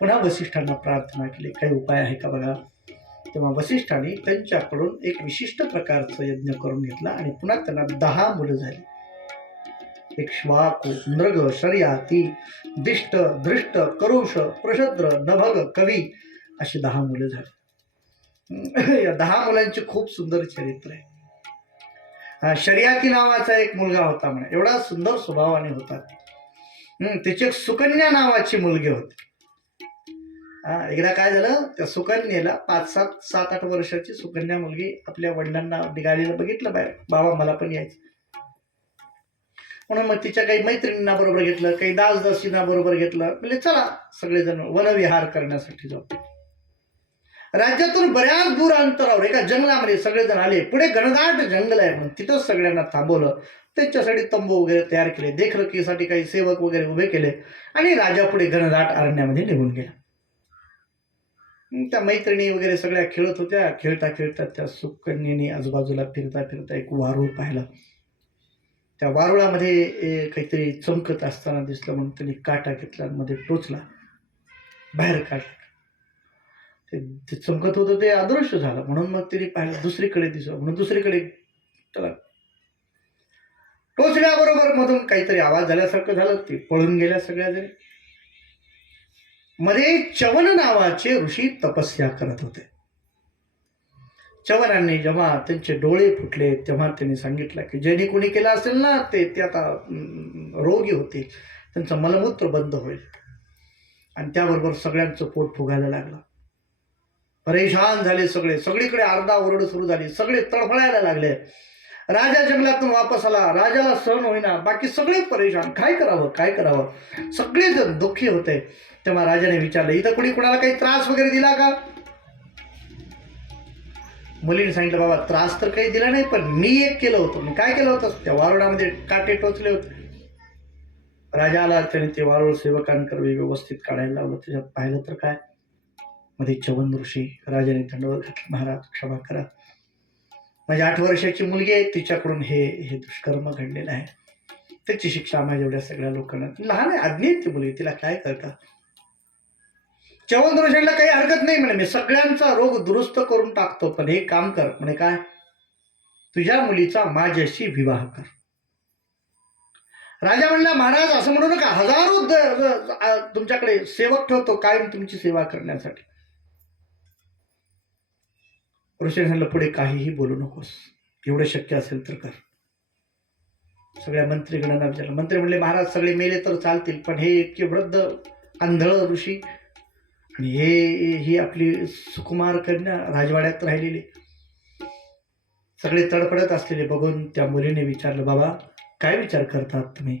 पुन्हा वसिष्ठांना प्रार्थना केली, काही उपाय आहे का बघा. तेव्हा वसिष्ठांनी त्यांच्याकडून एक विशिष्ट प्रकारचं यज्ञ करून घेतला आणि पुन्हा त्यांना 10 मुलं झाली. इक्ष्वाकु, मृग, शर्याती, दिष्ट, दृष्ट, करुष, प्रशद्र, नभग, कवी अशी 10 मुलं झाली. या 10 मुलांचे खूप सुंदर चरित्र आहे. शर्याती नावाचा एक मुलगा होता म्हणे, एवढा सुंदर स्वभावाने होता. त्याची एक सुकन्या नावाची मुलगी होती. एकदा काय झालं, त्या सुकन्येला 7-8 वर्षाची सुकन्या मुलगी आपल्या वडिलांना निघालेलं बघितलं बाहेर, बाबा मला पण यायचं म्हणून. मग तिच्या काही मैत्रिणींना बरोबर घेतलं, काही दासदासींना बरोबर घेतलं. म्हणजे चला सगळेजण वनविहार करण्यासाठी जाऊ. राज्यातून बऱ्याच दूर अंतरावर एका जंगलामध्ये सगळेजण आले. पुढे घनदाट जंगल आहे म्हणून तिथं सगळ्यांना थांबवलं. त्यांच्यासाठी तंबू वगैरे तयार केले, देखरेखीसाठी काही सेवक वगैरे उभे केले आणि राजा पुढे घनदाट अरण्यामध्ये निघून गेला. त्या मैत्रिणी वगैरे सगळ्या खेळत होत्या. खेळता खेळता त्या सुकन्येने आजूबाजूला फिरता फिरता एक वारूळ पाहिला. त्या वारुळामध्ये काहीतरी चमकत असताना दिसलं म्हणून त्यांनी काटा घेतला आणि मध्ये टोचला, बाहेर काढला. ते चमकत होतं ते अदृश्य झालं म्हणून मग त्यांनी पाहिलं दुसरीकडे दिसलं म्हणून दुसरीकडे त्याला टोचल्याबरोबर मधून काहीतरी आवाज झाल्यासारखं झालं. ते पळून गेल्या सगळ्या जणी. मध्ये च्यवन नावाचे ऋषी तपस्या करत होते. च्यवनांनी जेव्हा त्यांचे डोळे फुटले तेव्हा त्यांनी सांगितलं की ज्यांनी कोणी केलं असेल ना ते आता रोगी होतील, त्यांचं मलमूत्र बंद होईल. आणि त्याबरोबर सगळ्यांचं पोट फुगायला लागलं. परेशान झाले सगळे. सगळीकडे आरडाओरड सुरू झाली. सगळे तळफळायला लागले. राजा जंगलातून वापस आला. राजाला सहन होईना. बाकी सगळे परेशान. काय करावं काय करावं, सगळेजण दुःखी होते. तेव्हा राजाने विचारलं, इथं कोणी कोणाला काही त्रास वगैरे दिला का. मुलीने सांगितलं, बाबा त्रास तर काही दिला नाही, पण मी एक केलं होतं. मी काय केलं होतं, त्या वारुळामध्ये काटे टोचले होते. राजा आला. त्याने ते वारुळ सेवकांकडे व्यवस्थित काढायला लावलं. त्याच्यात पाहिलं तर काय, मध्ये च्यवन ऋषी. राजाने दंडवत घातला, महाराज क्षमा करा, माझी 8 वर्षाची मुलगी आहे, तिच्याकडून हे दुष्कर्म घडलेलं आहे. त्याची शिक्षा माझ्या एवढ्या सगळ्या लोकांना. लहान आहे, आज्ञा ती मुलगी, तिला काय करता. च्यवन ऋषीला काही हरकत नाही म्हणे, मी सगळ्यांचा रोग दुरुस्त करून टाकतो, पण हे काम कर म्हणे. काय, तुझ्या मुलीचा माझ्याशी विवाह कर. राजा म्हणला, महाराज असं म्हणू नका, हजारो तुमच्याकडे सेवक ठेवतो कायम तुमची सेवा करण्यासाठी. ऋषीने सांगितलं, पुढे काहीही बोलू नकोस, एवढं शक्य असेल तर कर. सगळ्या मंत्रीगणांना विचारलं. मंत्री म्हणले, महाराज सगळे मेले तर चालतील, पण हे इतके वृद्ध आंधळ ऋषी आणि ही आपली सुकुमार कन्या राजवाड्यात राहिलेली, सगळे तडफडत असलेले बघून त्या मुलीने विचारलं, बाबा काय विचार करतात तुम्ही.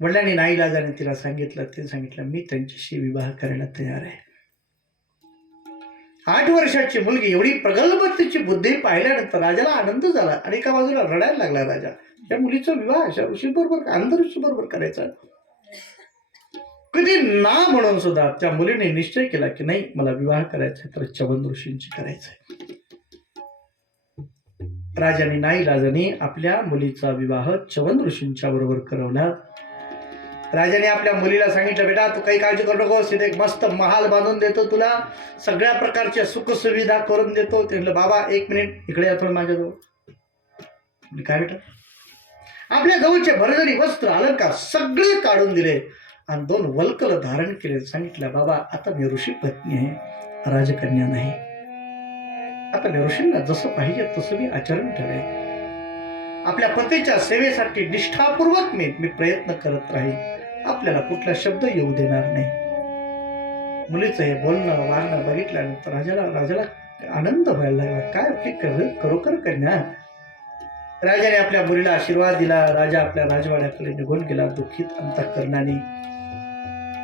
वडिलांनी नाईलाजाने तिला सांगितलं. ते सांगितलं, मी त्यांच्याशी विवाह करायला तयार आहे. 8 वर्षाची मुलगी, एवढी प्रगल्भतेची बुद्धी पाहिल्यानंतर राजाला आनंद झाला आणि एका बाजूला रडायला लागला राजा. या मुलीचा विवाह अशा ऋषीबरोबर, अंध ऋषीबरोबर करायचा. कधी ना म्हणून सुद्धा त्या मुलीने निश्चय केला की नाही, मला विवाह करायचा तर च्यवन ऋषींची करायचा. राजाने नाईलाजाने आपल्या मुलीचा विवाह च्यवन ऋषींच्या बरोबर करवला. राजाने आपल्या मुलीला सांगितलं, बेटा तू काही काळजी करू नकोस, इथे एक मस्त महाल बांधून देतो तुला, सगळ्या प्रकारच्या सुखसुविधा करून देतो. ते म्हणलं, बाबा 1 मिनिट इकडे या थोडं माझ्याजवळ. काय बेटा, आपल्या जवळचे भरजरी वस्त्र अलंकार सगळे काढून दिले आणि 2 वल्कल धारण केले. सांगितलं, बाबा आता मी ऋषी पत्नी आहे, राजकन्या नाही. आता मी ऋषींना जसं पाहिजे तसं मी आचरण ठेवे. आपल्या पतीच्या सेवेसाठी निष्ठापूर्वक मी प्रयत्न करत राहील. आपल्याला कुठला शब्द येऊ देणार नाही. मुलीचं हे बोलणं वागणं बघितल्यानंतर राजाला आनंद व्हायला लागला. काय आपली खरोखर कन्या. राजाने आपल्या मुलीला आशीर्वाद दिला. राजा आपल्या राजवाड्याकडे निघून गेला दुःखित अंतःकरणाने.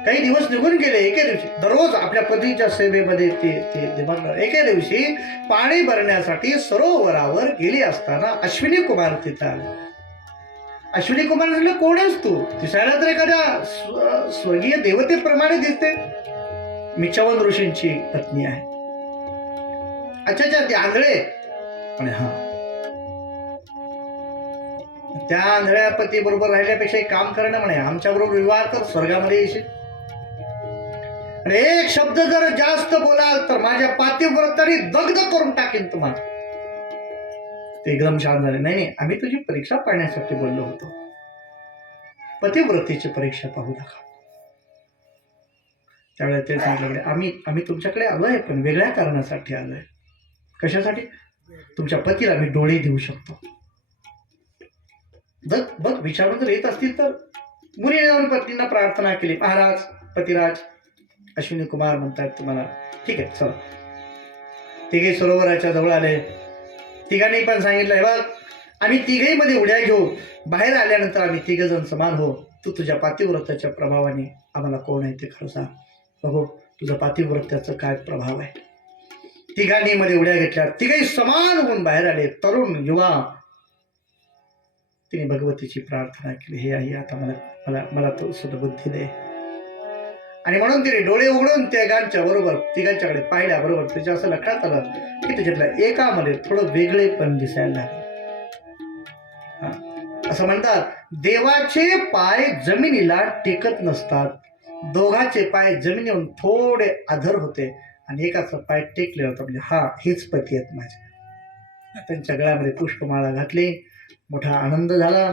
काही दिवस निघून गेले. एके दिवशी दररोज आपल्या पतीच्या सेवेमध्ये ते म्हणणार. एके दिवशी पाणी भरण्यासाठी सरोवरावर गेली असताना अश्विनी कुमार तिथं आले. अश्विनी कुमार म्हटलं, कोण आहेस तू, दिसायला तर एखाद्या स्वर्गीय देवतेप्रमाणे दिसते. मी च्यवन ऋषींची पत्नी आहे. अच्छा ते आंधळे म्हणे. हा, त्या आंधळ्या पती बरोबर राहिल्यापेक्षा एक काम करणं म्हणे, आमच्या बरोबर विवाह कर, स्वर्गामध्ये येशील. आणि एक शब्द जर जास्त बोलाल तर माझ्या पातिव्रताने दग्ध करून टाकेन तुम्हाला. ते एकदम शांत झाले. नाही नाही, आम्ही तुझी परीक्षा पाहण्यासाठी बोललो होतो, पतिव्रतेची परीक्षा पाहू नका. त्यावेळेला ते सांगितलं, आम्ही तुमच्याकडे आलोय पण वेगळ्या कारणासाठी आलोय. कशासाठी? तुमच्या पतीला आम्ही डोळे देऊ शकतो. बघ विचारून जर येत असतील तर मुलीने जाऊन पत्नींना प्रार्थना केली, महाराज पतिराज अश्विनी कुमार म्हणतात तुम्हाला, ठीक आहे चला. तिघे सरोवराच्या जवळ आले. तिघांनी पण सांगितलंय, बघ आम्ही तिघही मध्ये उड्या घेऊ, बाहेर आल्यानंतर आम्ही तिघ जण समान हो. तू तुझ्या पातिव्रताच्या प्रभावाने आम्हाला कोण आहे ते खरं सांग. बघू तुझा पातिव्रत्याचा काय प्रभाव आहे. तिघांनी मध्ये उड्या घेतल्या, तिघही समान होऊन बाहेर आले. तरुण युवा. तिने भगवतीची प्रार्थना केली, हे आई आता मला मला मला तो सद्बुद्धी दे. आणि म्हणून तिने डोळे उघडून तिघांच्या बरोबर तिघांच्याकडे पाहिल्याबरोबर तिच्या असं लक्षात आलं की त्याच्यातल्या एकामध्ये थोडं वेगळेपण दिसायला लागले. असं म्हणतात, देवाचे पाय जमिनीला टेकत नसतात. दोघांचे पाय जमिनीवरून थोडे आधर होते आणि एकाचा पाय टेकले होता. म्हणजे हा हेच पती आहेत माझे. त्यांच्या गळ्यामध्ये पुष्पमाळा घातली. मोठा आनंद झाला.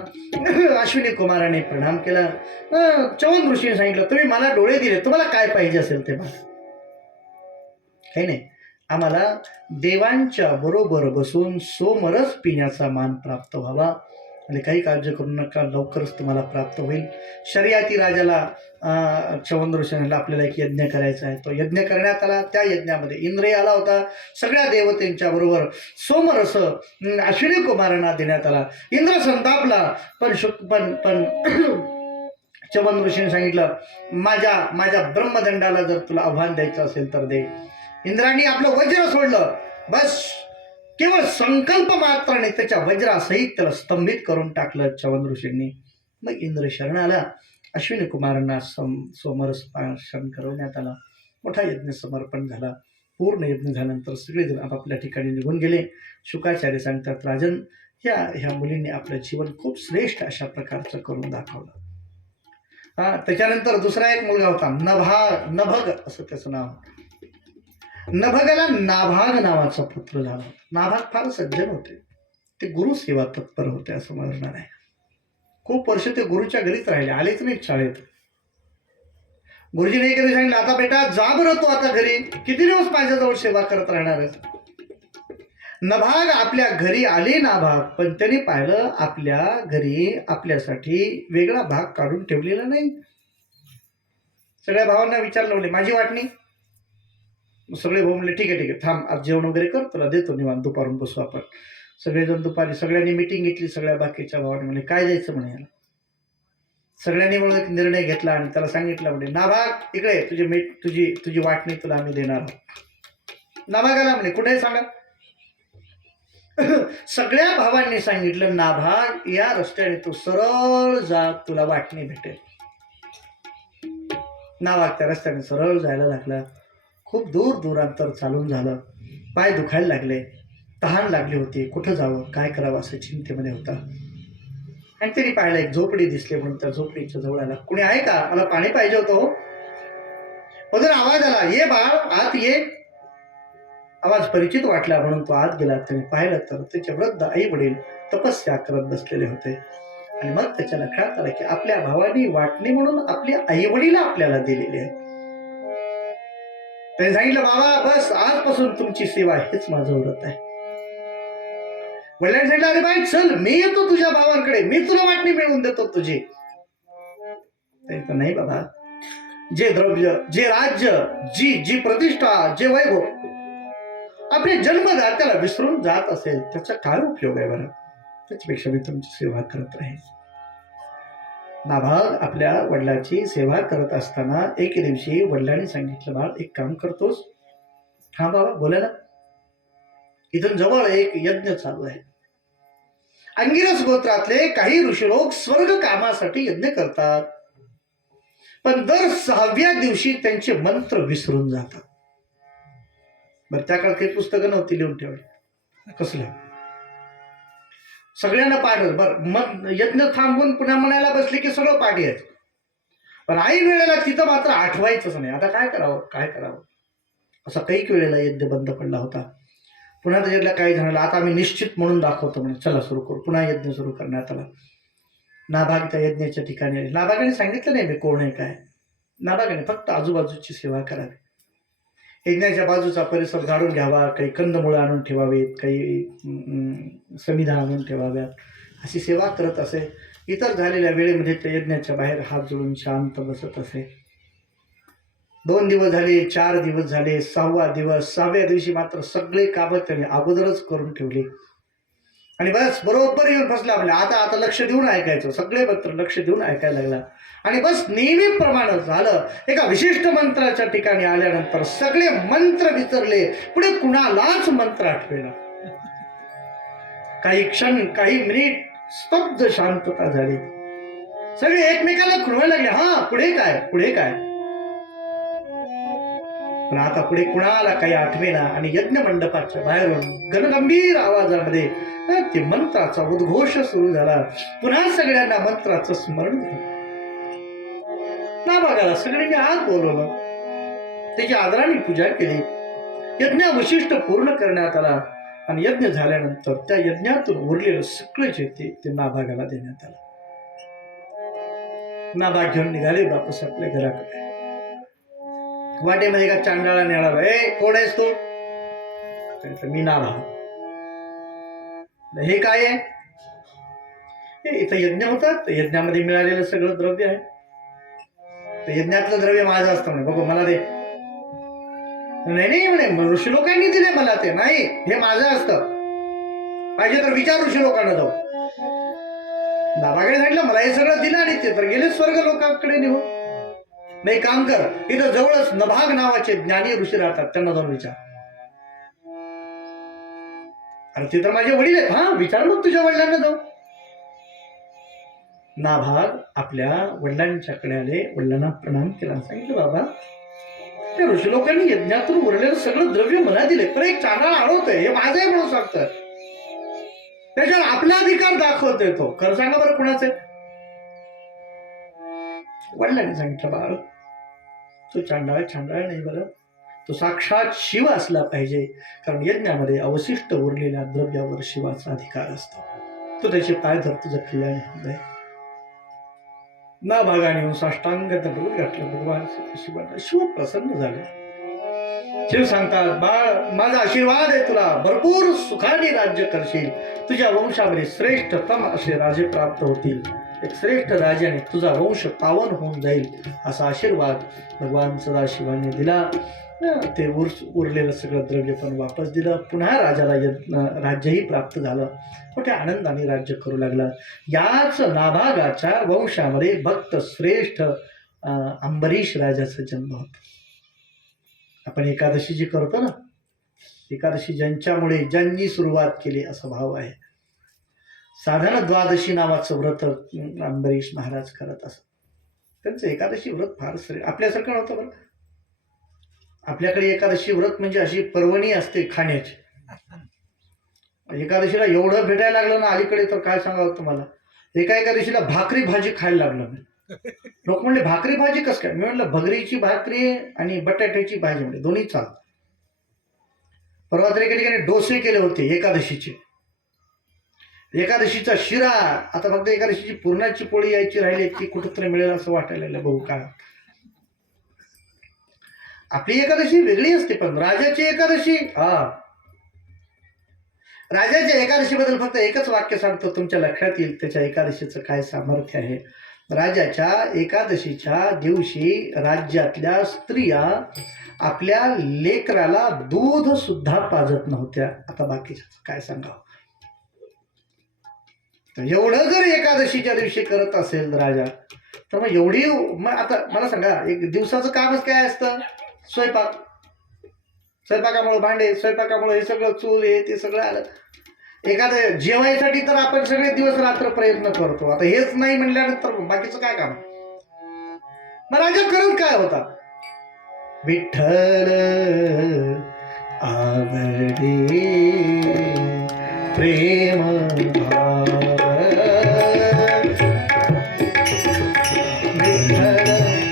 अश्विनी कुमाराने प्रणाम केला. चवन ऋषीने सांगितलं, तुम्ही मला डोळे दिले, तुम्हाला काय पाहिजे असेल ते मला. काही नाही, आम्हाला देवांच्या बरोबर बसून सोमरस पिण्याचा मान प्राप्त व्हावा. आणि काही काळजी करू नका, लवकरच तुम्हाला प्राप्त होईल. शर्यती राजाला चवन ऋषीने आपल्याला एक यज्ञ करायचा आहे. तो यज्ञ करण्यात आला. त्या यज्ञामध्ये इंद्र आला होता. सगळ्या देवतेंच्या बरोबर सोमरस अश्विनी कुमारांना देण्यात आला. इंद्र संतापला, पण चवन ऋषीने सांगितलं, माझ्या ब्रह्मदंडाला जर तुला आव्हान द्यायचं असेल तर दे. इंद्रांनी आपलं वज्र सोडलं. बस केवळ संकल्प मात्राने त्याच्या वज्रासहित त्याला स्तंभित करून टाकलं चवन ऋषींनी. मग इंद्र शरण आला. अश्विनी कुमारांना सोमरस पान करवण्यात आला. मोठा यज्ञ समर्पण झाला. पूर्ण यज्ञ झाल्यानंतर सगळेजण आपापल्या ठिकाणी निघून गेले. शुकाचार्य सांगतात, राजन ह्या मुलींनी आपलं जीवन खूप श्रेष्ठ अशा प्रकारचं करून दाखवलं. त्याच्यानंतर दुसरा एक मुलगा होता, नभग असं त्याचं नाव. नभगाला नाभाग नावाचा पुत्र झाला. नाभाग फार सज्जन होते. ते गुरु सेवा तत्पर होते असं म्हणणार आहे. खूप वर्ष ते गुरुच्या घरीच राहिले, आलेच नाही शाळेत. गुरुजीने कधी सांगितलं, आता बेटा जा बरं तू आता घरी, किती दिवस माझ्याजवळ सेवा करत राहणार आहेस. नभाग आपल्या घरी आले नाभाग, पण त्यांनी पाहिलं आपल्या घरी आपल्यासाठी वेगळा भाग काढून ठेवलेला नाही. सगळ्या भावांना विचारलं, माझी वाटणी. सगळे भाऊ म्हणले, ठीक आहे थांब, आज जेवण वगैरे कर, तुला देतो निवांत, दुपारून बसू आपण. सगळेजण दुपारी सगळ्यांनी मिटिंग घेतली. सगळ्या बाकीच्या भावाने म्हणले, काय द्यायचं म्हणे याला. सगळ्यांनी म्हणून एक निर्णय घेतला आणि त्याला सांगितलं, म्हणजे नाभाग इकडे तुझी वाटणी तुला आम्ही देणार आहोत. नाभागाला म्हणे, कुठे सांगा. सगळ्या भावांनी सांगितलं, नाभाग या रस्त्याने तू सरळ जा, तुला वाटणी भेटेल. नाभाग त्या रस्त्याने सरळ जायला लागला. खूप दूर अंतर चालून झालं. पाय दुखायला लागले, तहान लागली होती. कुठं जावं, काय करावं असं चिंतेमध्ये होता. आणि त्यांनी पाहिलं एक झोपडी दिसली. म्हणून त्या झोपडीच्या जवळ आला. कुणी आहे का, मला पाणी पाहिजे होतं हो. मधून आवाज आला, ये बाळ आत ये. आवाज परिचित वाटला म्हणून तो आत गेला. त्याने पाहिलं तर त्याचे वृद्ध आई वडील तपस्या करत बसलेले होते. आणि मग त्याच्या लक्षात आलं की आपल्या भावाने वाटणी म्हणून आपल्या आई वडील आपल्याला दिलेले आहे. त्याने सांगितलं, बाबा बस आजपासून तुमची सेवा हेच माझं व्रत आहे. वडिलांनी सांगितलं, अरे बाई चल, मी येतो तुझ्या भावांकडे, मी तुला वाटणी मिळवून देतो तुझी. नाही बाबा, जे द्रव्य, जे राज्य, जी प्रतिष्ठा, जे वैभव आपले जन्मदात्याला विसरून जात असेल त्याचा काय उपयोग आहे बरं. त्याच्यापेक्षा मी तुमची सेवा करत राहील. नाभाग आपल्या वडिलांची सेवा करत असताना एक दिवशी वडिलांनी सांगितलं, बाळ एक काम करतोस. हा बाबा बोला ना. इथून जवळ एक यज्ञ चालू आहे. अंगिरस गोत्रातले काही ऋषी लोक स्वर्ग कामासाठी यज्ञ करतात, पण दर 6व्या दिवशी त्यांचे मंत्र विसरून जातात. बरं, त्या काळात काही पुस्तकं नव्हती लिहून ठेवली. कसलं सगळ्यांना पाठ. बरं, मग यज्ञ थांबवून पुन्हा म्हणायला बसले की सगळं पाठ यायचं. पण ऐन वेळेला तिथं मात्र आठवायचंच नाही. आता काय करावं काय करावं असं काही वेळेला यज्ञ बंद पडला होता. पुन्हा त्याच्यातल्या काही जणांना आता आम्ही निश्चित म्हणून दाखवतो म्हणे, चला सुरू करू. पुन्हा यज्ञ सुरू करण्यात आला. नाभाग त्या यज्ञाच्या ठिकाणी आले. नाभागाने सांगितलं नाही मी कोण आहे काय. नाभागाने फक्त आजूबाजूची सेवा करावी. यज्ञाच्या बाजूचा परिसर झाडून घ्यावा, काही कंदमुळं आणून ठेवावेत, काही समिधा आणून ठेवाव्यात, अशी सेवा करत असे. इतर झालेल्या वेळेमध्ये त्या यज्ञाच्या बाहेर हात जोडून शांत बसत असे. 2 दिवस झाले, 4 दिवस झाले, 6वा दिवस. 6व्या दिवशी मात्र सगळे कामं त्याने अगोदरच करून ठेवले आणि बस बरोबर येऊन बसले आपल्या. आता लक्ष देऊन ऐकायचं. सगळे मंत्र लक्ष देऊन ऐकायला लागला आणि बस नेहमीप्रमाणे झालं. एका विशिष्ट मंत्राच्या ठिकाणी आल्यानंतर सगळे मंत्र विसरले. पुढे कुणालाच मंत्र आठवेना. काही क्षण, काही मिनिट स्तब्ध शांतता झाली. सगळे एकमेकाला खुणवायला लागले. हा पुढे काय पुढे काय. पण आता पुढे कुणाला काही आठवेना आणि यज्ञ मंडपाच्या बाहेरून गणगंभीर आवाजामध्ये ते मंत्राचा उद्घोष सुरू झाला. पुन्हा सगळ्यांना मंत्राचं स्मरण झालं. नाभागाला सगळ्यांनी आत बोलवलं, त्याची आदराने पूजा केली. यज्ञ वशिष्ठ पूर्ण करण्यात आला आणि यज्ञ झाल्यानंतर त्या यज्ञातून उरलेलं सगळं जे ते नाभागाला देण्यात आलं. नाभाग घेऊन निघाले वापस आपल्या घराकडे. वाटेमध्ये का चांडाळा निळाला, ए कोण आहेस तू? मी नाभाग. हे काय आहे? इथं यज्ञ होतात, यज्ञामध्ये मिळालेलं सगळं द्रव्य आहे. तर यज्ञातलं द्रव्य माझं असतं म्हणे. बघू मला दे. नाही म्हणे, ऋषी लोकांनी दिले मला ते. नाही, हे माझं असतं. पाहिजे तर विचार ऋषी लोकांना जाऊ. नाभाकडे सांगितलं मला हे सगळं दिलं आणि ते तर गेले स्वर्ग लोकांकडे निघून. नाही, काम कर, इथं जवळच नभाग नावाचे ज्ञानी ऋषी राहतात, त्यांना जाऊन विचार. अरे ते तर माझे वडील आहेत. हा विचार मग तुझ्या वडिलांना जाऊ. नाभाग आपल्या वडिलांच्याकडे आले, वडिलांना प्रणाम केला. सांगितलं बाबा, त्या ऋषी लोकांनी यज्ञातून उरलेलं सगळं द्रव्य मला दिले, पण एक चांडाळ आढळतोय, हे माझं आहे म्हणून सांगतोय. त्याच्यावर आपला अधिकार दाखवतोय तो. खरं सांगा बरं कुणाचं? वडिलांनी सांगितलं बाळ, तो चांडाळ नाही बरं, तो साक्षात शिव असला पाहिजे. कारण यज्ञामध्ये अवशिष्ट उरलेल्या द्रव्यावर शिवाचा अधिकार असतो. तो त्याचे पाय धर, तुझं कल्याण होत आहे. नाभागाने साष्टांग दंडवत घातलं भगवान शिवाला. शिव प्रसन्न झाले. शिव सांगतात, बाळ माझा आशीर्वाद आहे तुला, भरपूर सुखाने राज्य करशील. तुझ्या वंशामध्ये श्रेष्ठतम असे राजे प्राप्त होतील. एक श्रेष्ठ राजाने तुझा वंश पावन होऊन जाईल असा आशीर्वाद भगवान सदाशिवाने दिला. ते उरलेलं सगळं द्रव्य पण वापस दिलं. पुन्हा राजाला राज्यही प्राप्त झालं. मोठ्या आनंदाने राज्य करू लागला. याच नाभागाच्या वंशामध्ये भक्त श्रेष्ठ अंबरीश राजाचा जन्म होता. आपण एकादशी जी करतो ना, एकादशी ज्यांच्यामुळे ज्यांनी सुरुवात केली असं भाव आहे. साधारण द्वादशी नावाचं व्रत अंबरीश महाराज करत असत. त्यांचं एकादशी व्रत फार आपल्यासारखं नव्हतं बरं. आपल्याकडे एकादशी व्रत म्हणजे अशी पर्वणी असते खाण्याची. एकादशीला एवढं भेटायला लागलं ना अलीकडे, तर काय सांगावं तुम्हाला. एका एकादशीला भाकरी भाजी खायला लागलं मी. लोक म्हणले भाकरी भाजी कसं काय? मी म्हटलं भगरीची भाकरी आणि बटाट्याची भाजी म्हणजे दोन्ही चालत. परवा तरी एका ठिकाणी डोसे केले होते एकादशीचे. एकादशीचा शिरा, आता फक्त एकादशीची पूर्णाची पोळी यायची राहिली, ती कुठंतरी मिळेल असं वाटायला लागलं. बघू काय. आपली एकादशी वेगळी असते, पण राजाची एकादशी, हा राजाच्या एकादशीबद्दल फक्त एकच वाक्य सांगतो, तुमच्या लक्षात येईल त्याच्या एकादशीचं काय सामर्थ्य आहे. राजाच्या एकादशीच्या दिवशी राज्यातल्या स्त्रिया आपल्या लेकराला दूध सुद्धा पाजत नव्हत्या. आता बाकीच्या काय सांगावं. एवढं जर एकादशीच्या दिवशी करत असेल राजा, तर मग एवढी, मग आता मला सांगा, एक दिवसाचं कामच काय असतं? स्वयंपाक. स्वयंपाकामुळे भांडे, स्वयंपाकामुळे हे सगळं चूल, हे ते सगळं आलं. एखादं जेवायसाठी तर आपण सगळे दिवस रात्र प्रयत्न करतो. आता हेच नाही म्हणल्यानंतर बाकीचं काय काम? मग राजा करत काय होता? विठ्ठल आवडे प्रेम भाव, विठ्ठल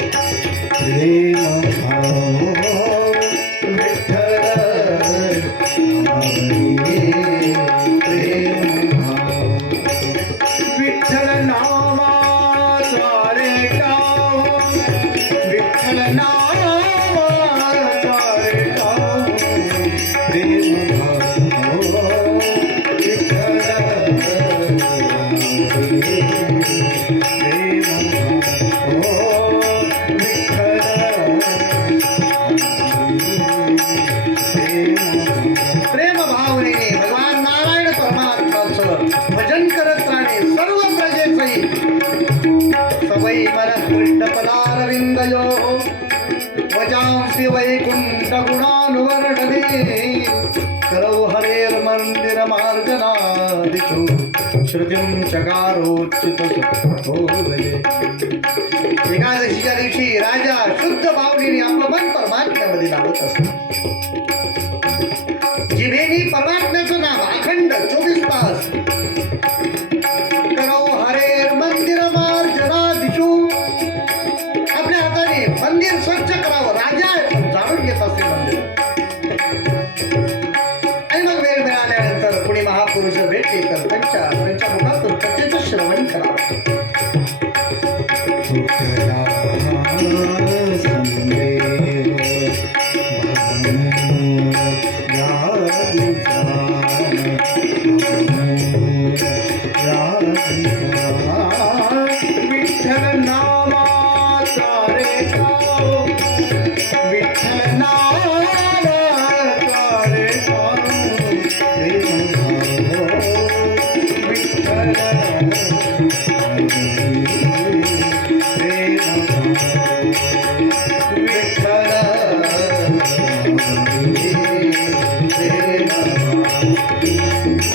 वैकुंठ गुणानुवर्णने करौ हरेर मंदिर मार्जनादिषु श्रुतिं चकारोच्युत एकादशीच्या दिवशी राजा शुद्ध भावनेने आपलं मन परमात्म्यामध्ये लावत असतो. जिभेने परमात्म्याचं नाव अखंड 24 तास करौ हरेर मंदिर मार्जनादिषु आपल्या हाताने मंदिर स्वच्छ करावं. राजा जाणून घेत असते मंदिर. आणि मग वेळ मिळाल्यानंतर कुणी महापुरुष भेटले तर त्यांच्या मुखातून कथेचं श्रवण करावं. विठ्ठल नामाचा रे गाव, विठ्ठल नामाचा रे गाव, विठ्ठल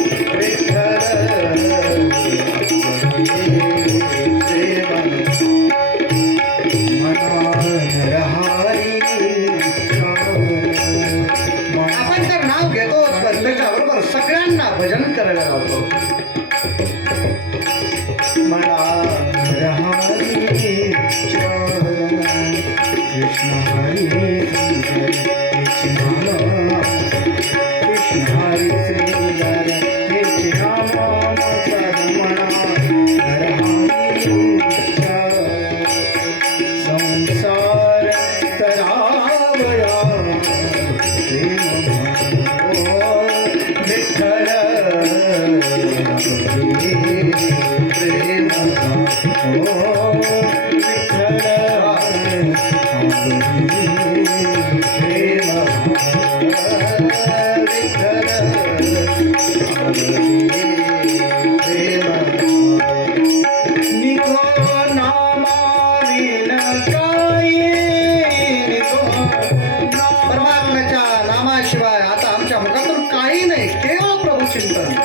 आपण तर नाव घेतो त्याच्याबरोबर सगळ्यांना भजन करायला लावतो. मला कृष्ण हरी कृष्ण हरी संसार तरावया विठ्ठल प्रेम परमात्म्याच्या नामाशिवाय आता आमच्या मुखातून काही नाही, केवळ प्रभू चिंतन.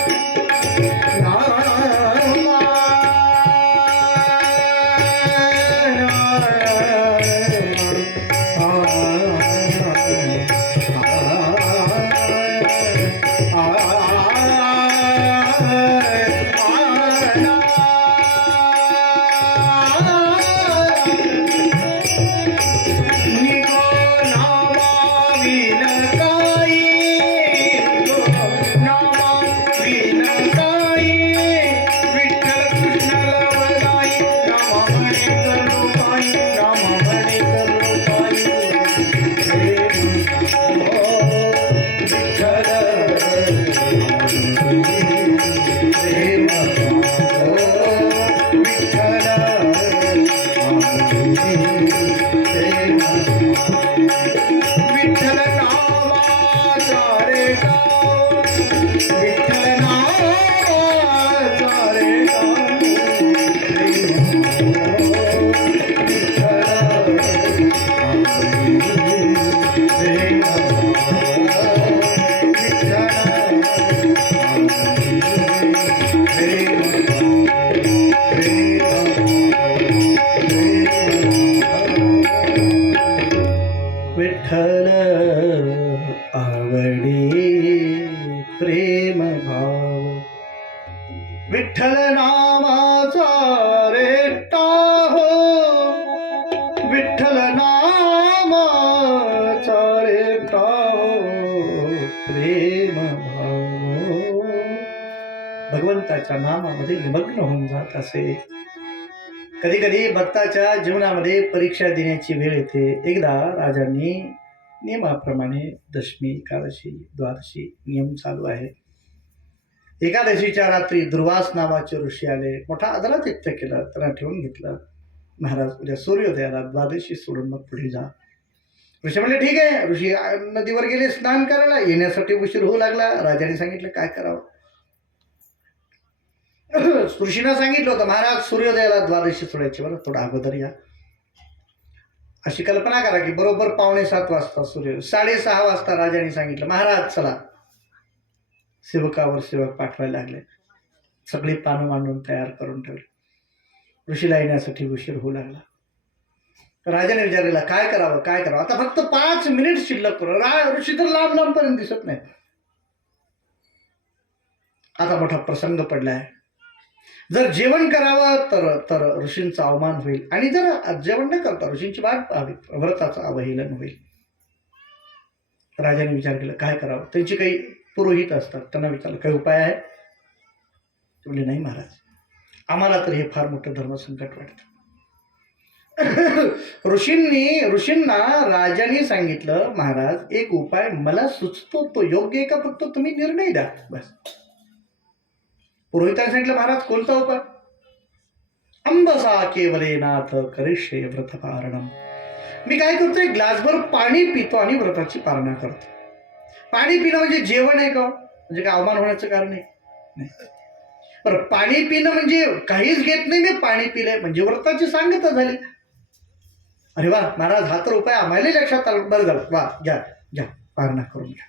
विठ्ठल आवडी प्रेम भाव, विठ्ठल नामाचा रेटा हो, विठ्ठल नामाचा रेटा हो, प्रेम भाव. भगवंताच्या नामामध्ये निमग्न होऊन जात असे. कधी कधी भक्ताच्या जीवनामध्ये परीक्षा देण्याची वेळ येते. एकदा राजांनी नियमाप्रमाणे दशमी, एकादशी, द्वादशी नियम चालू आहे. एकादशीच्या रात्री दुर्वास नावाचे ऋषी आले. मोठा आदरातिथ्य केलं, त्यांना ठेवून घेतलं. महाराज उद्या सूर्योदयाला द्वादशी सोडून मग पुढे जा. ऋषी म्हणले ठीक आहे. ऋषी नदीवर गेले स्नान करायला. येण्यासाठी उशीर होऊ लागला. राजाने सांगितलं काय करावं. ऋषीनं सांगितलं होतं महाराज सूर्योदयाला द्वादशी सोडायची, बरं थोडा अगोदर या. अशी कल्पना करा की बरोबर 6:45 वाजता सूर्य 6:30 वाजता राजाने सांगितलं, महाराज चला. सेवकावर सेवक पाठवायला लागले. सगळी पानं मांडून तयार करून ठेवली. ऋषीला येण्यासाठी उशीर होऊ लागला. राजाने विचारलेला, काय करावं काय करावं. आता फक्त 5 मिनिट शिल्लक करू. ऋषी तर लांब लांबपर्यंत दिसत नाही. आता मोठा प्रसंग पडलाय. जर जेवण करावं तर ऋषींचा अवमान होईल, आणि जर जेवण न करता ऋषींची वाट पाहावी, व्रताचं अवहेलन होईल. राजाने विचार केला, काय करावं. त्यांची काही पुरोहित असतात, त्यांना विचारलं, काही उपाय आहे. ते म्हणले, नाही महाराज, आम्हाला तर हे फार मोठं धर्मसंकट वाटतं. ऋषींना राजाने सांगितलं, महाराज एक उपाय मला सुचतो, तो योग्य आहे का, फक्त तुम्ही निर्णय द्या बस. पुरोहितांनी सांगितलं, महाराज कोणता उपाय. अंबसा केवले नाथ करिष्ये व्रतपारणम. मी काय करतोय, ग्लासभर पाणी पितो आणि व्रताची पारणा करतो. पाणी पिणं म्हणजे जेवण आहे का, म्हणजे काय अवमान होण्याचं कारण नाही. बरं, पाणी पिणं म्हणजे काहीच घेत नाही मी, पाणी पिलंय म्हणजे व्रताची सांगता झाली. अरे वा महाराज, हा तर उपाय आम्हाला लक्षात आला. बरं झालं, वा घ्या घ्या, पारणा करून घ्या.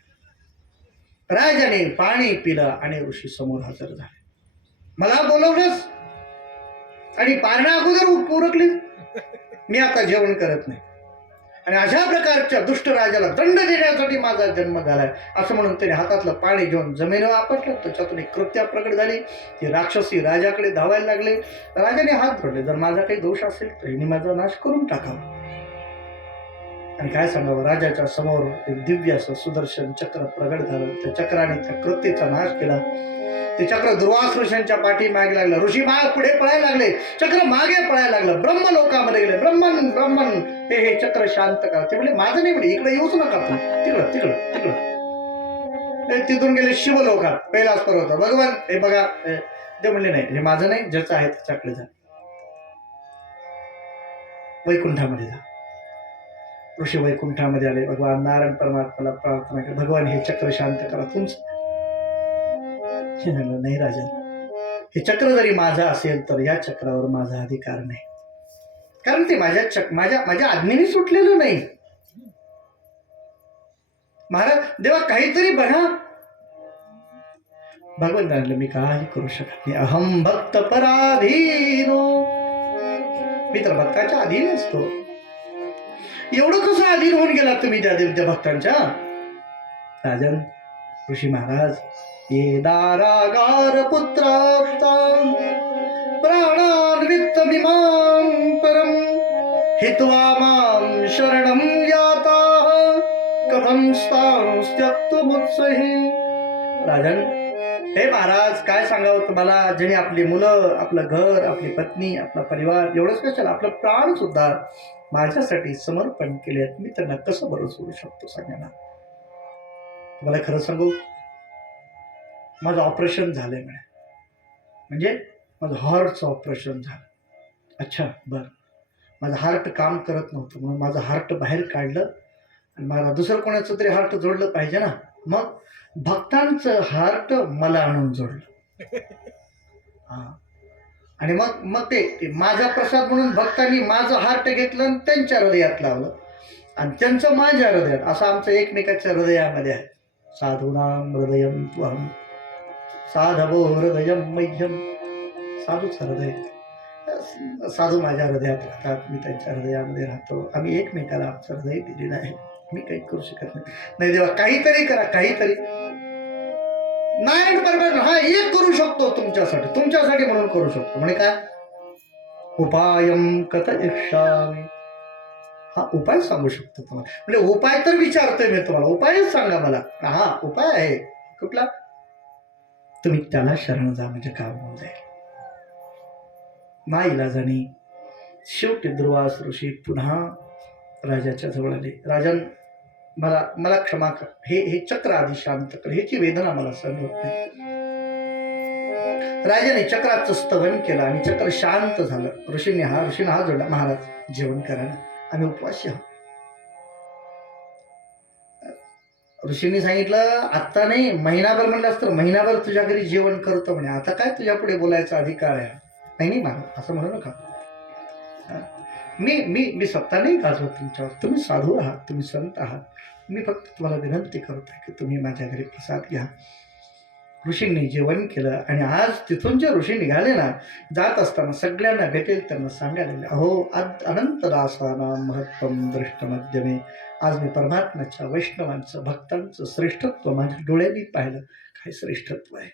राजाने पाणी पिलं आणि ऋषी समोर हजर झाले. मला बोलवलंस आणि पारणा अगोदर उरकली, मी आता जेवण करत नाही, आणि अशा प्रकारच्या दुष्ट राजाला दंड देण्यासाठी माझा जन्म झालाय, असं म्हणून त्याने हातातलं पाणी घेऊन जमिनीवर आपटलं. त्याच्यातून एक कृत्या प्रकट झाली. ती राक्षसी राजाकडे धावायला लागले. राजाने हात जोडले, जर माझा काही दोष असेल तर हिने माझा नाश करून टाकावा. आणि काय सांगावं, राजाच्या समोर एक दिव्य असं सुदर्शन चक्र प्रगट झालं. त्या चक्राने त्या कृत्येचा नाश केला. ते चक्र दुर्वास ऋषींच्या पाठी मागे लागलं. ऋषी पुढे पळायला लागले, चक्र मागे पळायला लागलं. ब्रह्मलोकामध्ये गेले. ब्रह्मन हे चक्र शांत करा. ते म्हणजे माझं नाही, म्हणजे इकडे येऊच नका, तिकडं तिकडं तिकडं. तिथून गेले शिवलोकात, पहिला स्तर होता. भगवान हे बघा, ते म्हणले नाही, हे माझं नाही, ज्याचं आहे त्याच्याकडे जा, वैकुंठामध्ये जा. ऋषी वैकुंठामध्ये आले. भगवान नारायण परमात्माला प्रार्थना केली, भगवान हे चक्र शांत करा तुमचं. नाही राजा, हे चक्र जरी माझं असेल तर या चक्रावर माझा अधिकार नाही, कारण ते माझ्या आज्ञेने सुटलेलं नाही. महाराज देवा काहीतरी बघा. भगवंतांना मी काही करू शकत नाही. अहम भक्त पराधीनो, मी तर भक्ताच्या अधीन असतो. एवढं कसं अधीन होऊन गेला तुम्ही त्या भक्तांच्या. राजन, ऋषी महाराज, ये दारागार पुत्राप्तां प्राणान्वित्तमिमां परं हित्वा मां शरणं याताः कथं स्तांस्त्यक्तुमुत्सहे. राजन, हे महाराज, काय सांगावं तुम्हाला, ज्याने आपली मुलं, आपलं घर, आपली पत्नी, आपला परिवार, एवढंच कशाला आपलं प्राण सुद्धा माझ्यासाठी समर्पण केले, मी त्यांना कसं बरं सोडू शकतो सांगा ना. तुम्हाला खरं सांगू, माझं ऑपरेशन झालंय म्हणजे माझं हार्टचं ऑपरेशन झालं. अच्छा बरं, माझं हार्ट काम करत नव्हतं, म्हणून माझं हार्ट बाहेर काढलं आणि मला दुसरं कोणाचं तरी हार्ट जोडलं पाहिजे ना. मग भक्तांचं हार्ट मला आणून जोडलं. हां, आणि मग ते माझा प्रसाद म्हणून भक्तांनी माझं हार्ट घेतलं आणि त्यांच्या हृदयात लावलं, आणि त्यांचं माझ्या हृदयात, असं आमचं एकमेकाच्या हृदयामध्ये आहे. साधूनां हृदयं त्वहं साधवो हृदयं मह्यं. साधूच हृदय, साधू माझ्या हृदयात राहतात, मी त्यांच्या हृदयामध्ये राहतो. आम्ही एकमेकाला आमचं हृदय दिलेलं आहे. मी काही करू शकत नाही देवा, काहीतरी करा, काहीतरी. नारायण परमात्मा हा एक करू शकतो तुमच्यासाठी म्हणून करू शकतो. म्हणजे काय, उपायं कथयिष्यामि. हा उपाय सांगू शकतो तुम्हाला. म्हणजे उपाय तर विचारतोय मी तुम्हाला, उपायच सांगा मला. हा उपाय आहे कुठला, तुम्ही त्याला शरण जा, म्हणजे काम होऊन जाईल. नाईलाजाने शेवटी दुर्वास ऋषी पुन्हा राजाच्या जवळ आले. राजन, मला क्षमा कर, हे चक्र आधी शांत कर, ह्याची वेदना मला सहन होत नाही. राजाने चक्राचं स्तवन केलं आणि चक्र शांत झालं. ऋषींना हात जोडला, महाराज जेवण करा ना, आम्ही उपवासी आहोत. ऋषींनी सांगितलं, आत्ता नाही, महिनाभर म्हणलास तर महिनाभर तुझ्या घरी जेवण करतो म्हणे. आता काय तुझ्या पुढे बोलायचा अधिकार आहे. नाही महाराज, असं म्हणू नका. मी मी मी सत्ता नाही गाजवत तुमच्यावर, तुम्ही साधू आहात, तुम्ही संत आहात. मी फक्त तुम्हाला विनंती करत आहे की तुम्ही माझ्या घरी प्रसाद घ्या. ऋषींनी जेवण केलं आणि आज तिथून जे ऋषी निघाले ना, जात असताना सगळ्यांना भेटेल त्यांना सांगायला लागले, अहो अनंत दासानां महत्त्वम दृष्टमद्यमे. आज मी परमात्म्याच्या, वैष्णवांचं, भक्तांचं श्रेष्ठत्व माझ्या डोळ्यांनी पाहिलं. काय श्रेष्ठत्व आहे.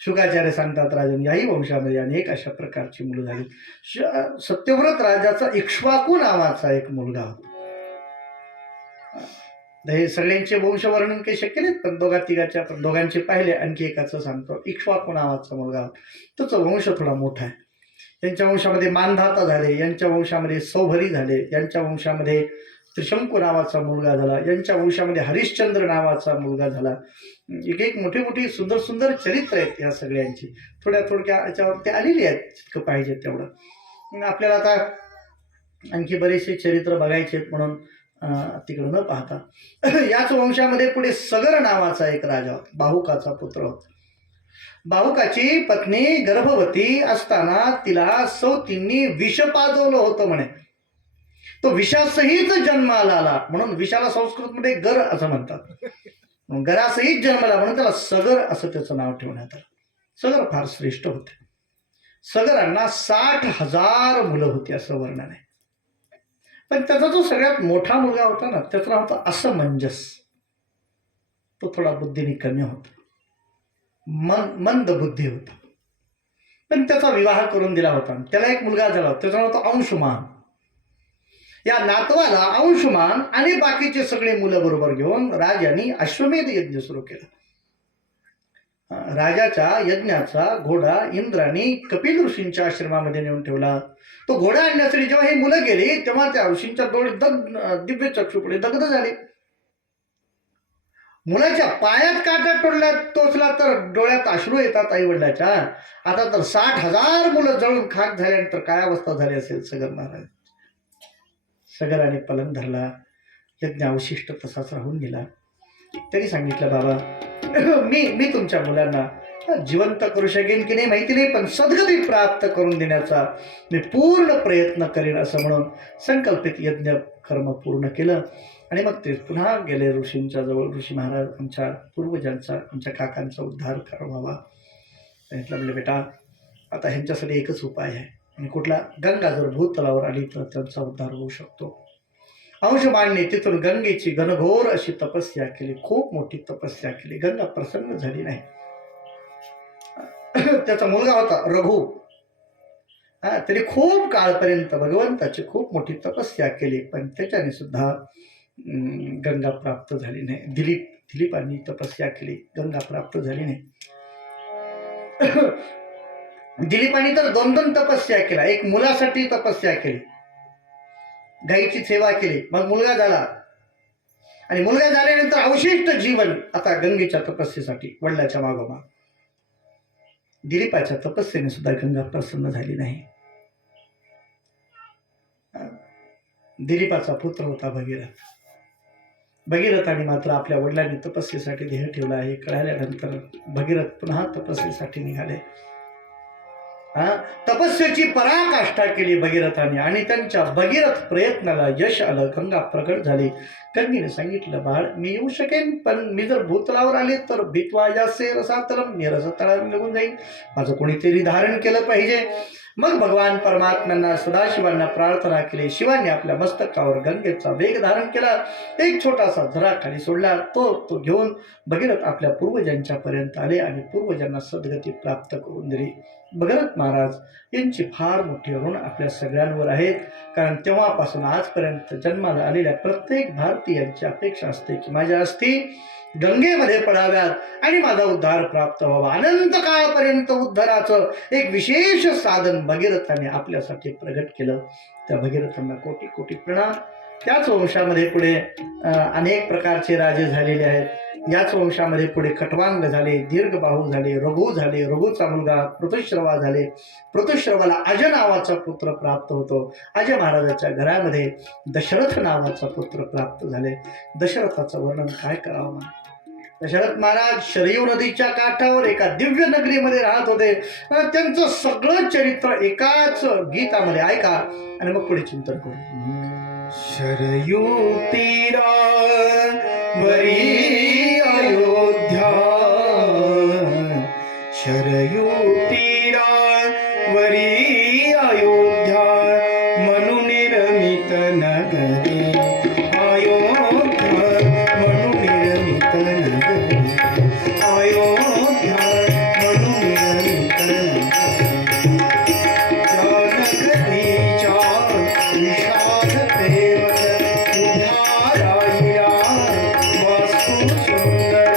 शुकाचार्य सांगतात, राजन याही वंशामध्ये अनेक अशा प्रकारची मुलं झाली. सत्यव्रत राजाचा इक्ष्वाकू नावाचा एक मुलगा होता. हे सगळ्यांचे वंश वर्णन काही शक्य नाहीत, पण दोघांचे पाहिले. आणखी एकाचं सांगतो. इक्ष्वाकू नावाचा मुलगा होता. त्याचा वंश थोडा मोठा आहे. यांच्या वंशामध्ये मानधाता झाले, यांच्या वंशामध्ये सौभरी झाले, यांच्या वंशामध्ये त्रिशंकू नावाचा मुलगा झाला, यांच्या वंशामध्ये हरिश्चंद्र नावाचा मुलगा झाला. एक मोठी मोठी सुंदर सुंदर चरित्र आहेत या सगळ्यांची. थोड्या याच्यावरती आलेली आहेत, जितकं पाहिजे तेवढं. आपल्याला आता आणखी बरेचसे चरित्र बघायचे आहेत, म्हणून तिकडं न पाहता याच वंशामध्ये पुढे सगर नावाचा एक राजा होता. बाहुकाचा पुत्र होता. बाहुकाची पत्नी गर्भवती असताना तिला सौतींनी विष पाजवलं होतं म्हणे. तो विषासहित जन्माला आला, म्हणून विषाला संस्कृतमध्ये गर असं म्हणतात. गरासहित जन्माला म्हणून त्याला सगर असं त्याचं नाव ठेवण्यात आलं. सगर फार श्रेष्ठ होते. सगरांना 60,000 मुलं होती असं वर्णन आहे. पण त्याचा जो सगळ्यात मोठा मुलगा होता ना, त्याचं नाव होतं असमंजस. तो थोडा बुद्धीने कमी होता, मंद बुद्धी होता. पण त्याचा विवाह करून दिला होता. त्याला एक मुलगा झाला होता, त्याचं नाव होतं अंशुमान. या नातवाला अंशुमान आणि बाकीचे सगळे मुलं बरोबर घेऊन राजांनी अश्वमेध यज्ञ सुरू केला. राजाच्या यज्ञाचा घोडा इंद्राने कपिल ऋषींच्या आश्रमामध्ये नेऊन ठेवला. तो घोडा आणण्यासाठी जेव्हा हे मुलं गेली, तेव्हा त्या ऋषींच्या डोळे दिव्य चक्षुपुढे दग्ध झाले. मुलाच्या पायात काटा टोचला तर डोळ्यात अश्रू येतात आई वडिलाच्या. आता तर 60,000 मुलं जळून खाक झाल्यानंतर काय अवस्था झाली असेल सगर महाराज. सगराने पलंग धरला. यज्ञ अवशिष्ट तसाच राहून गेला. तरी सांगितलं, बाबा मी तुमच्या मुलांना जिवंत करू शकेन की नाही माहिती नाही, पण सद्गती प्राप्त करून देण्याचा मी पूर्ण प्रयत्न करेन असं म्हणून संकल्पित यज्ञ कर्म पूर्ण केलं. आणि मग ते पुन्हा गेले ऋषींच्या जवळ. ऋषी महाराज, आमच्या पूर्वजांचा, आमच्या काकांचा उद्धार करावा. सांगितलं, म्हणजे बेटा आता ह्यांच्यासाठी एकच उपाय आहे, आणि कुठला? गंगा जर भूतलावर आली तर त्यांचा उद्धार होऊ शकतो. अंशुमानने तिथून गंगेची घनघोर अशी तपस्या केली, खूप मोठी तपस्या केली. गंगा प्रसन्न झाली नाही. त्याचा मुलगा होता रघु. त्याने खूप काळपर्यंत भगवंताची खूप मोठी तपस्या केली, पण त्याच्याने सुद्धा गंगा प्राप्त झाली नाही. दिलीपांनी तपस्या केली, गंगा प्राप्त झाली नाही. दिलीपांनी तर 2 तपस्या केला. एक मुलासाठी तपस्या केली, गायीची सेवा केली, मग मुलगा झाला. आणि मुलगा झाल्यानंतर अवशिष्ट जीवन आता गंगेच्या तपस्येसाठी वडिलाच्या मागोमाग. दिलीपाच्या तपस्येने सुद्धा गंगा प्रसन्न झाली नाही. दिलीपाचा पुत्र होता भगीरथ. भगीरथाने मात्र आपल्या वडिलांनी तपस्येसाठी देह ठेवला आहे कळाल्यानंतर भगीरथ पुन्हा तपस्येसाठी निघाले. तपस्येची पराकाष्ठा केली भगीरथाने, आणि त्यांच्या भगीरथ प्रयत्नाला यश आलं. गंगा प्रकट झाली. गंगेने सांगितलं, बाळ मी येऊ शकेन, पण मी जर भूतलावर आले तर भित्वा यासे रसातलम, मी रसतळाला निघून जाईल. माझं कोणीतरी धारण केलं पाहिजे. मग भगवान परमात्म्यांना, सदाशिवांना प्रार्थना केली. शिवाने आपल्या मस्तकावर गंगेचा वेग धारण केला. एक छोटासा झरा खाली सोडला. तो घेऊन भगीरथ आपल्या पूर्वजांच्या पर्यंत आले आणि पूर्वजांना सद्गती प्राप्त करून दिली. भगीरथ महाराज यांची फार मोठी ऋण आपल्या सगळ्यांवर आहेत, कारण तेव्हापासून आजपर्यंत जन्माला आलेल्या प्रत्येक भारतीयांची अपेक्षा असते की माझ्या अस्थी गंगेमध्ये पडाव्यात आणि माझा उद्धार प्राप्त व्हावा. अनंत काळापर्यंत उद्धाराचं एक विशेष साधन भगीरथाने आपल्यासाठी प्रगट केलं. त्या भगीरथांना कोटी कोटी प्रणाम. त्याच वंशामध्ये पुढे अनेक प्रकारचे राजे झालेले आहेत. याच वंशामध्ये पुढे खटवांग झाले, दीर्घबाहू झाले, रघु झाले, रघुचा मुलगा पृथुश्रवा झाले. पृथुश्रवाला अज नावाचा पुत्र प्राप्त होतो. अज महाराजाच्या घरामध्ये दशरथ नावाचा पुत्र प्राप्त झाले. दशरथाचं वर्णन काय करावं. दशरथ महाराज शरयू नदीच्या काठावर एका दिव्य नगरीमध्ये राहत होते. त्यांचं सगळं चरित्र एकाच गीतामध्ये ऐका आणि मग पुढे चिंतन करू. शरयू तीरा वरी अयोध्या, शरयू तीरा वरी अयोध्या, मनु निर्मित नगरी अयोध्या, मनु निर्मित नगरी अयोध्या, मनु निर्मित नगरी. त्या नगरीच्या विशालतेवर उभ्या राहिल्या वास्तू सुंदर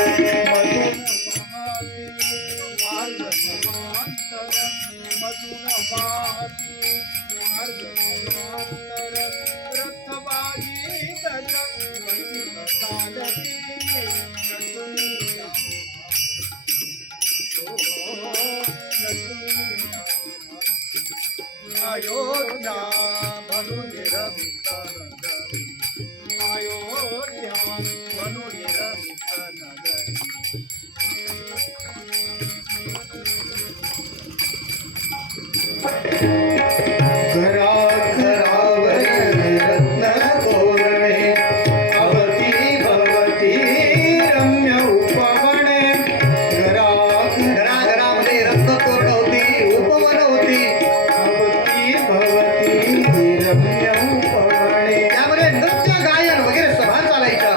अयोध्या मनु निर्मित नगरी, अयोध्या मनु निर्मित नगरी. घराघरावर रत्न तोरणे, अवती भवती रम्य उपवने. घराघरामध्ये रत्न तोरण होती, उपवन होती, अवती भवती रम्य उपवने. त्यामध्ये नृत्य गायन वगैरे सभा चालायच्या.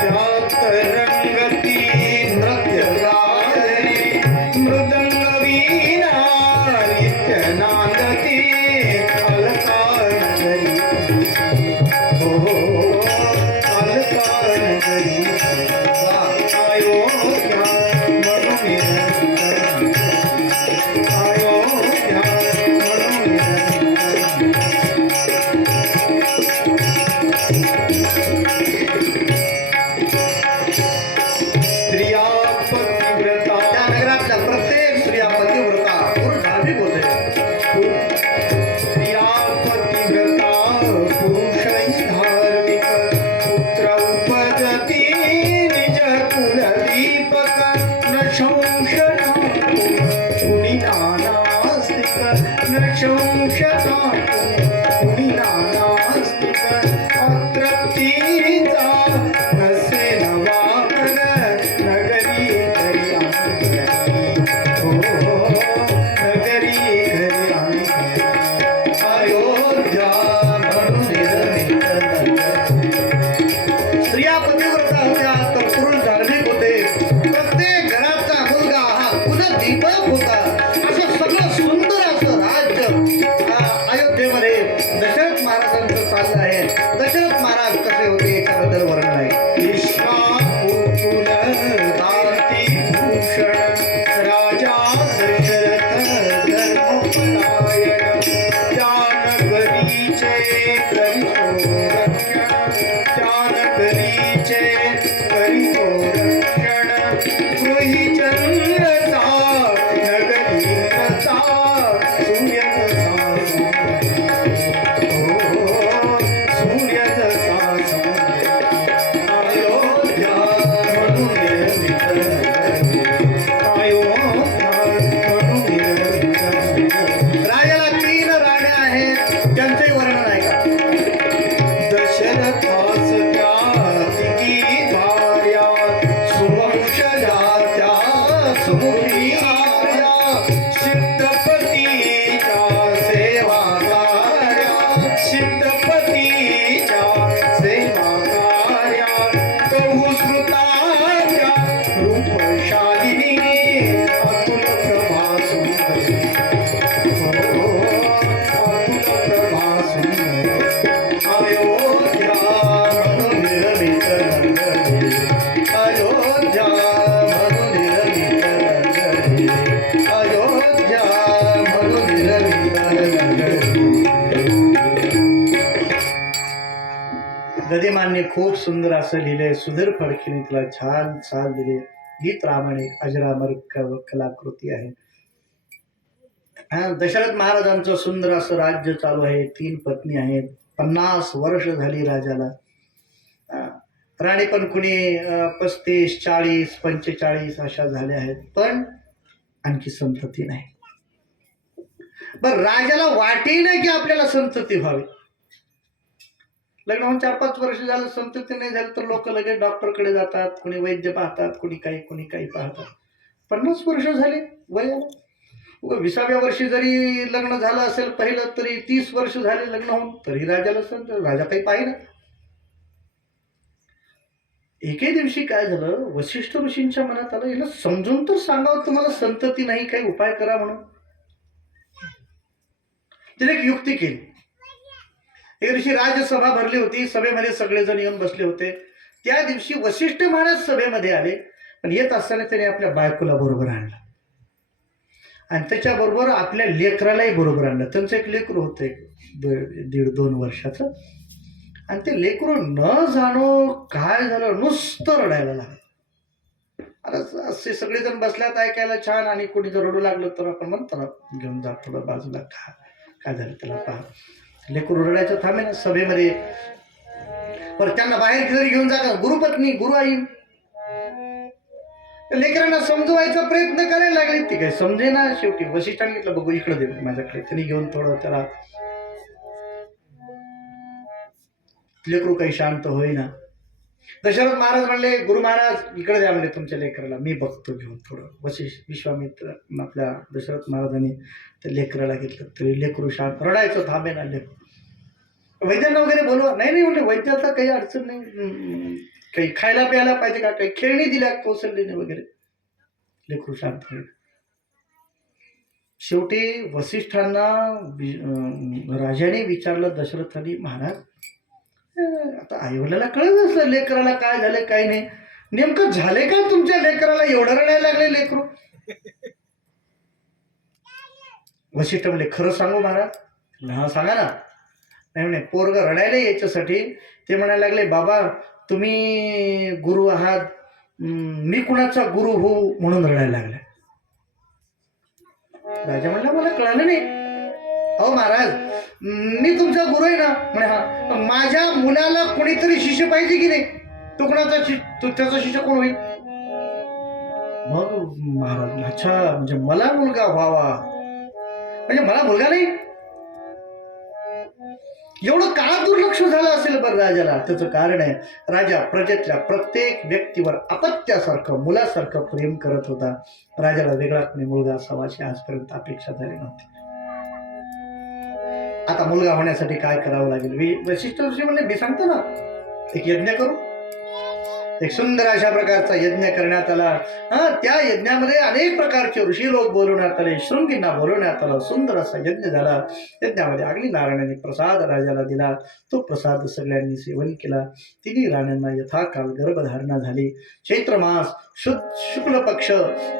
त्यात रंगती नृत्य गायनी, मृदंग वीणा नित्य नांदती, अलकार नगरी हो अलकार नगरी. अयोध्या मनु निर्मित नगरी, अयोध्या मनु निर्मित स्त्रिया पतिव्रता. त्या नगरातल्या प्रत्येक स्त्रिया पतिव्रता पुरुष धार्मिक होते. स्त्रिया पतिव्रता पुरुषही धार्मिक, पुत्र उपजती निज कुल दीपक, न संशय कुणी नानास्तिक, न संशय कुणी नानास्तिक. अतृप्तीचा नसे नवावर नगरी घरी आम्ही हो नगरी घरी आम्ही. अयोध्या मनु निर्मित नगरी. स्त्रिया पतिव्रता होत्या तर पुरुष धार्मिक होते. प्रत्येक घराचा मुलगा हा कुलदीपक होता. असं सगळं सुंदर असं राज्य अयोध्येमध्ये दशरथ महाराजांचं चाललं आहे. दशरथ महाराज कसे होते याच्याबद्दल वर्णन आहे. विश्वाकुल दाती भूषण राजा दशरथ धर्मपरायण, त्या नगरीचे करितो रक्षण, त्या नगरीचे करितो रक्षण. गृहीचंद्रचा नगरी रचा, सूर्यचा सूर्यचा अयोध्या मनु निर्मित नगरी, अयोध्या मनु निर्मित नगरी. राजाला 3 राण्या आहेत, त्यांचंही वर्णन आहे का. दशरथास त्या तिघी भार्या, सुवंशजा त्या सुमुखी आर्या, सिद्धपतीच्या सेवाकार्या, सिद्धपतीच्या सेवाकार्या. बहुश्रुताच्या रूपशालिनी, अतुल प्रभा सुंदरी हो अतुल प्रभा सुंदरी. अयोध्या मनु निर्मित नगरी, अयोध्या मनु निर्मित नगरी, अयोध्या मनु निर्मित नगरी. गदिमांनी खूप सुंदर असं लिहिलंय. सुधीर फडकेने तिला छान चाल दिली. गीत रामायण अजरामर कलाकृती आहे. दशरथ महाराजांचं सुंदर असं राज्य चालू आहे. 3 पत्नी आहेत. 50 वर्ष झाली राजाला. राणी पण कुणी 35, 40, 45 अशा झाल्या आहेत, पण आणखी संतती नाही. बर, राजाला वाटेही नाही की आपल्याला संतती व्हावी. लग्न होऊन 4-5 वर्ष झालं, संतती नाही झाली तर लोक लगेच डॉक्टरकडे जातात, कोणी वैद्य पाहतात, कोणी काही पाहतात. 50 वर्ष झाली वयाला, 20व्या वर्षी जरी लग्न झालं असेल पहिलं, तरी 30 वर्ष झाले लग्न होऊन, तरी राजाला राजा काही पाहिजे. एके दिवशी काय झालं, वसिष्ठ ऋषींच्या मनात आलं, हिला समजून तर सांगावं तुम्हाला संतती नाही, काही उपाय करा म्हणून. तिने एक युक्ती केली. एक दिवशी राजसभा भरली होती, सभेमध्ये सगळेजण येऊन बसले होते. त्या दिवशी वसिष्ठ महाराज सभेमध्ये आले, पण येत असताना त्याने आपल्या बायकोला बरोबर आणलं आणि त्याच्याबरोबर आपल्या लेकरालाही बरोबर आणलं. त्यांचं एक लेकरू होतं, 1.5-2 वर्षाचं, आणि ते लेकरू न जाणो काय झालं, नुसतं रडायला लागलं. आता असे सगळेजण बसल्यात ऐकायला छान, आणि कोणी जर रडू लागलं तर आपण म्हणतो ना, घेऊन जा थोडं बाजूला, काय झालं त्याला पहा. लेकरू रडायचं थांबे ना सभेमध्ये. बरं, त्यांना बाहेर जरी घेऊन जातात गुरुपत्नी, गुरु आई लेकरांना समजवायचा प्रयत्न करायला लागले. ती काय समजे ना. शेवटी वसिष्ठांनी घेतलं, बघू इकडे दे माझ्याकडे. त्यांनी घेऊन थोडं त्याला, लेकरू काही शांत होईना. दशरथ महाराज म्हणले, गुरु महाराज इकडे द्या म्हणजे तुमच्या लेकराला, मी बघतो घेऊन थोडं. विश्वामित्र आपल्या दशरथ महाराजांनी त्या लेकराला घेतलं, तरी लेकरू शांत, रडायचं थांबे ना लेकरू. वैद्यांना वगैरे बोलवा. नाही म्हणले, वैद्याचा काही अडचण नाही, काही खायला प्यायला पाहिजे का, काही खेळणी दिल्या कौशल्याने वगैरे, लेकरू शांत होईल. शेवटी वसिष्ठांना राजाने विचारलं, दशरथाने, महाराज आता आईवडिलाला कळत असलं लेकराला काय झालं काय नाही, नेमकं झाले काय तुमच्या लेकराला, एवढं रडायला लागले लेकरू. वसिष्ठ म्हणले, खरं सांगू महाराज. हा सांगा ना. नाही म्हणे, पोरग रडायला याच्यासाठी ते म्हणायला लागले, बाबा तुम्ही गुरु आहात, मी कुणाचा गुरु हो म्हणून रडायला लागला. राजा म्हणला, मला कळालं नाही. अहो महाराज, मी तुमचा गुरु आहे ना. म्हणे, हा, माझ्या मुलाला कोणीतरी शिष्य पाहिजे की नाही, तो कुणाचा त्याचा शिष्य कोण होईल. मग महाराज, अच्छा, म्हणजे मला मुलगा व्हावा, म्हणजे मला मुलगा नाही. एवढं का दुर्लक्ष झालं असेल बरं राजाला. त्याचं कारण आहे, राजा प्रजेतल्या प्रत्येक व्यक्तीवर अपत्यासारखं, मुलासारखं प्रेम करत होता. राजाला वेगळा कोणी मुलगा असावा अशी आजपर्यंत अपेक्षा झाली नव्हती. आता मुलगा होण्यासाठी काय करावं लागेल. वसिष्ठ ऋषी म्हणले, मी सांगतो ना, एक यज्ञ करू. एक सुंदर अशा प्रकारचा यज्ञ करण्यात आला. त्या यज्ञामध्ये अनेक प्रकारचे ऋषी लोक बोलवण्यात आले, शृंगींना बोलवण्यात आलं. सुंदर असा यज्ञ झाला. यज्ञामध्ये अग्नी नारायणाने प्रसाद राजाला दिला. तो प्रसाद सगळ्यांनी सेवन केला. तिन्ही राण्यांना यथाकाल गर्भधारणा झाली. चैत्र मास शुक्ल पक्ष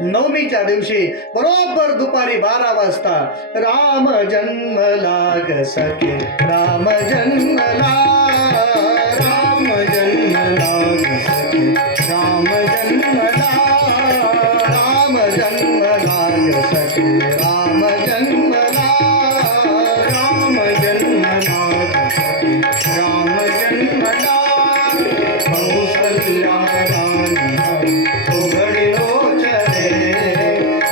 नवमीच्या दिवशी बरोबर दुपारी 12 वाजता राम जन्मला ग सखे, राम जन्मला, राम जन्मला ग सखे, राम जन्मला, राम जन्मला ग सखे, राम जन्मला, राम जन्मला ग सखे, राम जन्मला. कौसल्या राणी उघडलो चले,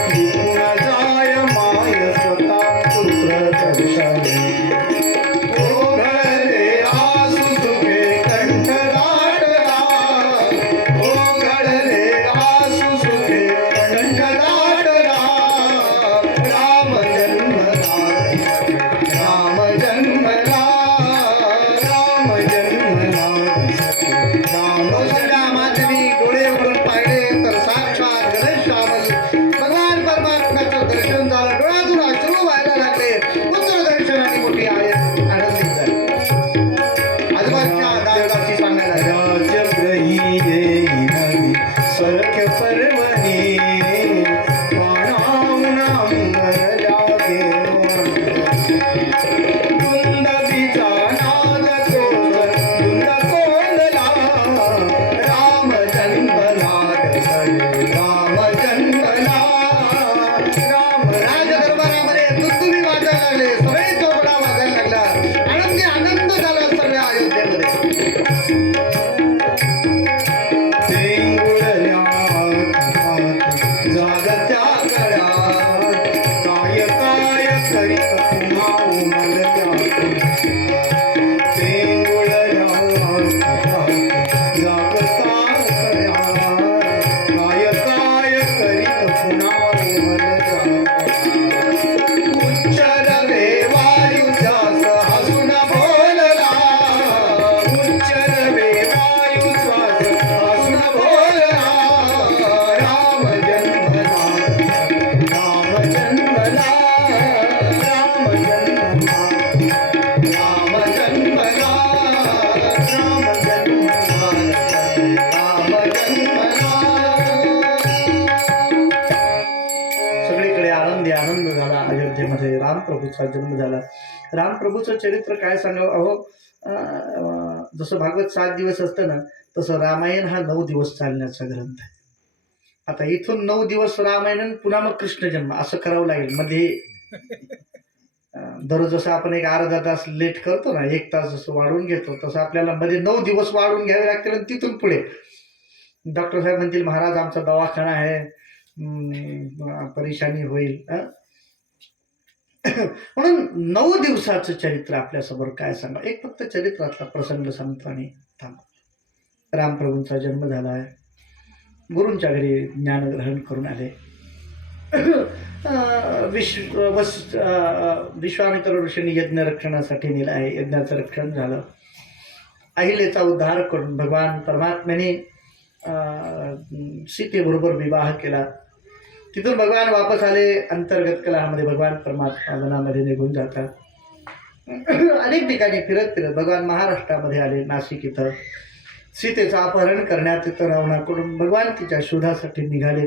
विपुल जाय माय स्वतः पुत्र दर्शने. ओघळले आसु सुखे कंठ दाटला, ओघळले आसु सुखे कंठ दाटला. राम जन्मला, राम जन्मला, राम जन्मला. रामप्रभूचा जन्म झाला. रामप्रभूचं चरित्र काय सांगावं अहो. जसं भागवत 7 दिवस असतं ना, तसं रामायण हा 9 दिवस चालण्याचा ग्रंथ आहे. आता इथून 9 दिवस रामायण पुन्हा मग कृष्ण जन्म असं करावं लागेल. मध्ये दररोज जसं आपण एक अर्धा तास लेट करतो ना, 1 तास जसं वाढवून घेतो, तसं आपल्याला मध्ये 9 दिवस वाढवून घ्यावे लागतील. आणि तिथून पुढे डॉक्टर साहेब म्हणतील महाराज आमचा दवाखाना आहे, परेशानी होईल. म्हणून 9 दिवसाचं चरित्र आपल्यासमोर काय सांगा. एक फक्त चरित्रातला प्रसंग सांगतो आणि थांबतो. रामप्रभूंचा जन्म झाला आहे. गुरूंच्या घरी ज्ञानग्रहण करून आले. विश्वामित्र ऋषींनी यज्ञ रक्षणासाठी नेलं आहे. यज्ञाचं रक्षण झालं. अहिलेचा उद्धार करून भगवान परमात्म्याने सीतेबरोबर विवाह केला. तिथून भगवान वापस आले. अंतर्गत कलहामध्ये भगवान परमात्मा वनामध्ये निघून जातात. अनेक ठिकाणी फिरत फिरत भगवान महाराष्ट्रामध्ये आले. नाशिक इथं सीतेचं अपहरण करण्यात इथं रावणाकडून भगवान तिच्या शोधासाठी निघाले.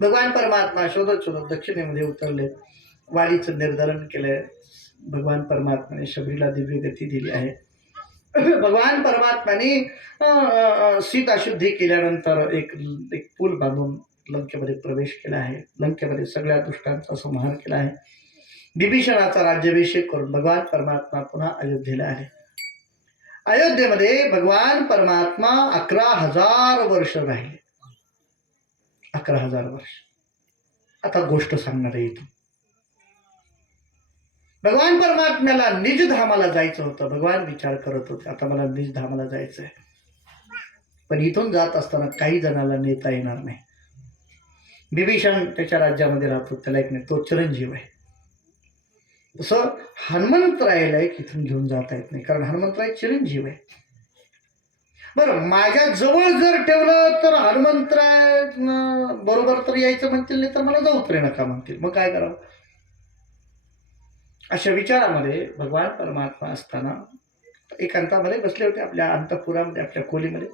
भगवान परमात्मा शोधत शोधत दक्षिणेमध्ये उतरले. वाडीचं निर्धारण केलंय. भगवान परमात्माने शबरीला दिव्य गती दिली आहे. भगवान परमात्माने सीता शुद्धी केल्यानंतर एक पूल बांधून लंकेमध्ये प्रवेश केला आहे. लंकेमध्ये सगळ्या दुष्टांचा संहार केला आहे. विभीषणाचा राज्याभिषेक करून भगवान परमात्मा पुन्हा अयोध्येला आले. अयोध्येमध्ये भगवान परमात्मा 11,000 वर्ष राहिले. 11,000 वर्ष. आता गोष्ट सांगणार आहे इथून. भगवान परमात्म्याला निजधामाला जायचं होतं. भगवान विचार करत होते आता मला निजधामाला जायचं आहे, पण इथून जात असताना काही जणाला नेता येणार नाही. विभीषण त्याच्या राज्यामध्ये राहतो, त्याला एक नाही, तो चिरंजीव आहे. तसं हनुमंतरायला एक इथून घेऊन जाता येत नाही, कारण हनुमंतराय चिरंजीव आहे. बरं, माझ्या जवळ जर ठेवलं तर हनुमंतराय बरोबर तर यायचं म्हणतील, नाही तर मला जाऊ तरी नका म्हणतील. मग काय करावं. अशा विचारामध्ये भगवान परमात्मा असताना एकांतामध्ये बसले होते. आपल्या अंतःपुरामध्ये, आपल्या खोलीमध्ये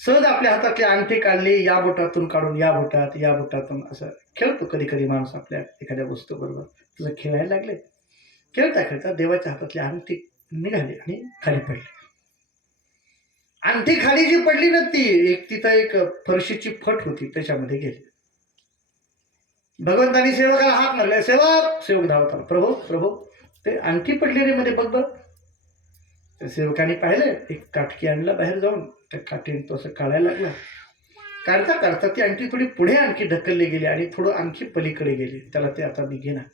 सहज आपल्या हातातली अंगठी काढली. या बोटातून काढून या बोटात, या बोटातून असं खेळतो कधी कधी माणूस आपल्या एखाद्या वस्तू बरोबर. तसं खेळायला लागले. खेळता खेळता देवाच्या हातातली अंगठी निघाली आणि खाली पडली. अंगठी खाली जी पडली ना, ती तिथं एक फरशीची फट होती, त्याच्यामध्ये गेली. भगवंतानी सेवकाला हात मारले. सेवक धावता, प्रभू प्रभू ते अंगठी पडलेली मध्ये बघ बघ. त्या सेवकाने पाहिले, एक काटकी आणला बाहेर जाऊन, त्या काठीने तो असं काढायला लागला. काढता काढता ती अंगठी थोडी पुढे आणखी ढकलली गेली आणि थोडं आणखी पलीकडे गेली. त्याला ते आता मी घेणार.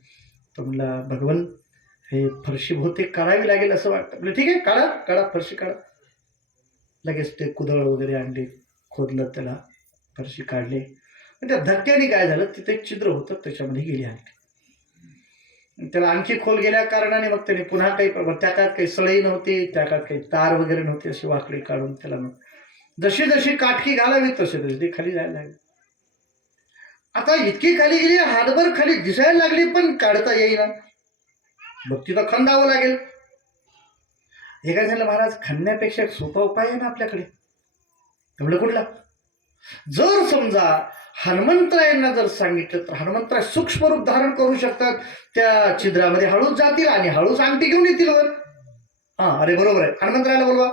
तो म्हणला, भगवन हे फरशी बहुतेक काढावी लागेल असं वाटतं. म्हणजे ठीक आहे, काढा काढा फरशी काढा. लगेच ते कुदळ वगैरे आणले, खोदलं, त्याला फरशी काढली. त्या धक्क्याने काय झालं, तिथे एक छिद्र होतं, त्याच्यामध्ये गेली आणखी. त्याला आणखी खोल गेल्या कारणाने मग त्याने पुन्हा काही, त्या काळात काही सळई नव्हती, त्या काळात काही तार वगैरे नव्हते, अशी वाकडी काढून त्याला मग जशी जशी काटकी घालावी तशी तशी ती खाली जायला लागली. आता इतकी खाली गेली, हातभर खाली दिसायला लागली, पण काढता येईना. मग तिथं खंदावं लागेल. हे काय झालं, महाराज खणण्यापेक्षा एक सोपा उपाय आहे ना आपल्याकडे. एवढं कुठला. जर समजा हनुमंतरायांना जर सांगितलं तर हनुमंतराय सूक्ष्म रूप धारण करू शकतात. त्या छिद्रामध्ये हळूच जातील आणि हळूच अंगठी घेऊन येतील वर. हा, अरे बरोबर आहे, हनुमंतरायला बोलवा.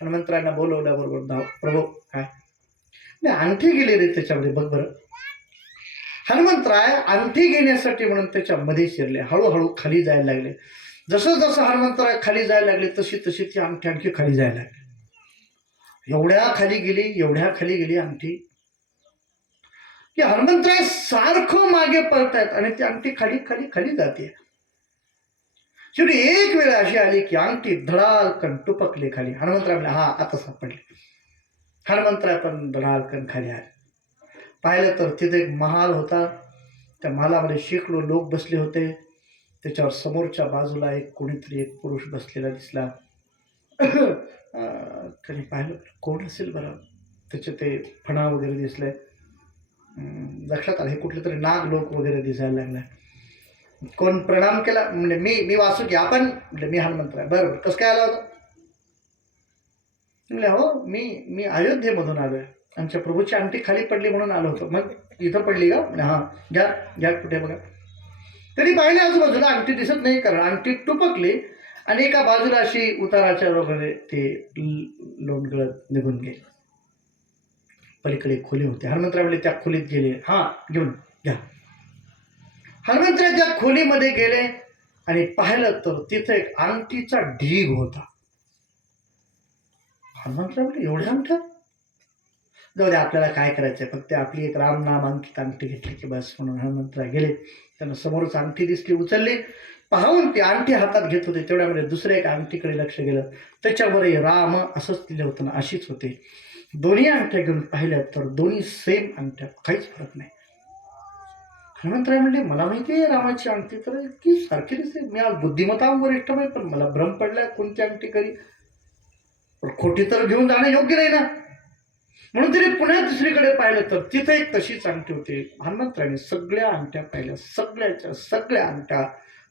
हनुमंतरायांना बोलवल्याबरोबर धाव, प्रभू काय नाही, अंगठी गेली रे त्याच्यामध्ये, बघ बरं. हनुमंतराय अंगठी घेण्यासाठी म्हणून त्याच्यामध्ये शिरले. हळूहळू खाली जायला लागले. जसं जसं हनुमंतराय खाली जायला लागले, तशी तशी ती अंगठी आणखी खाली जायला लागली. एवढ्या खाली गेली, एवढ्या खाली गेली अंगठी की हनुमंतराय सारखं मागे पळतायत आणि ती अंगठी खाली खाली खाली जाते. शेवटी एक वेळ अशी आली की अंगठी धडालकन टुपकली खाली. हनुमंतराय म्हणले, हा आता सापडले. हनुमंतराय पण धडालकन खाली आले. पाहिलं तर तिथे एक महाल होता. त्या महालामध्ये शेकडो लोक बसले होते. त्याच्यावर समोरच्या बाजूला एक कोणीतरी एक पुरुष बसलेला दिसला. त्यांनी पाहिलं, कोण असेल बरं. त्याचे ते फणा वगैरे दिसले. लक्षात आलं हे कुठले तरी नाग लोक वगैरे दिसायला लागला. कोण प्रणाम केला. म्हणजे मी वासुकी, आपण. म्हणजे मी हनुमंतराय. बरोबर, कसं काय आला होता. म्हणले, हो मी अयोध्येमधून आलो आहे. आमच्या प्रभूची अंगठी खाली पडली म्हणून आलो होतो. मग इथं पडली का. म्हणजे हां, घ्या घ्या, कुठे बघा. तरी पाहिले आजूबाजूला अंगठी दिसत नाही, कारण अंगठी टुपकली आणि एका बाजूला अशी उताराच्या वगैरे ते लोंढगळत निघून गेले. पलीकडे खोली होती. हनुमंतराव म्हणले त्या खोलीत गेले. हा घेऊन घ्या. हनुमंतराव त्या खोलीमध्ये गेले आणि पाहिलं तर तिथे एक अंगठीचा ढीग होता. हनुमंतराव म्हणले एवढ्या अंगठ्या? जाऊ दे, आपल्याला काय करायचंय, फक्त आपली एक राम नाम अंकित अंगठी घेतली की बस. म्हणून हनुमंतराव गेले. त्यांना समोरच अंगठी दिसली, उचलली. पाहून ती अंगठी हातात घेत होते तेवढ्यामध्ये दुसऱ्या एक अंगठीकडे लक्ष गेलं. त्याच्यावरही राम असंच दिलं होतं ना, अशीच होते. दोन्ही अंगठ्या घेऊन पाहिल्या तर दोन्ही सेम अंगठ्या, काहीच फरक नाही. हनुमंतराव म्हणले मला माहिती आहे रामाची अंगठी तर इतकी सारखी दिसते. मी आज बुद्धिमत्तांवर इष्ट आहे, पण मला भ्रम पडलाय कोणती अंगठी करी. पण खोटी तर घेऊन जाणं योग्य नाही ना. म्हणून तिने पुन्हा दुसरीकडे पाहिलं तर तिथे एक तशीच अंगठी होती. हनुमंतरावने सगळ्या अंगठ्या पाहिल्या, सगळ्याच्या सगळ्या अंगठ्या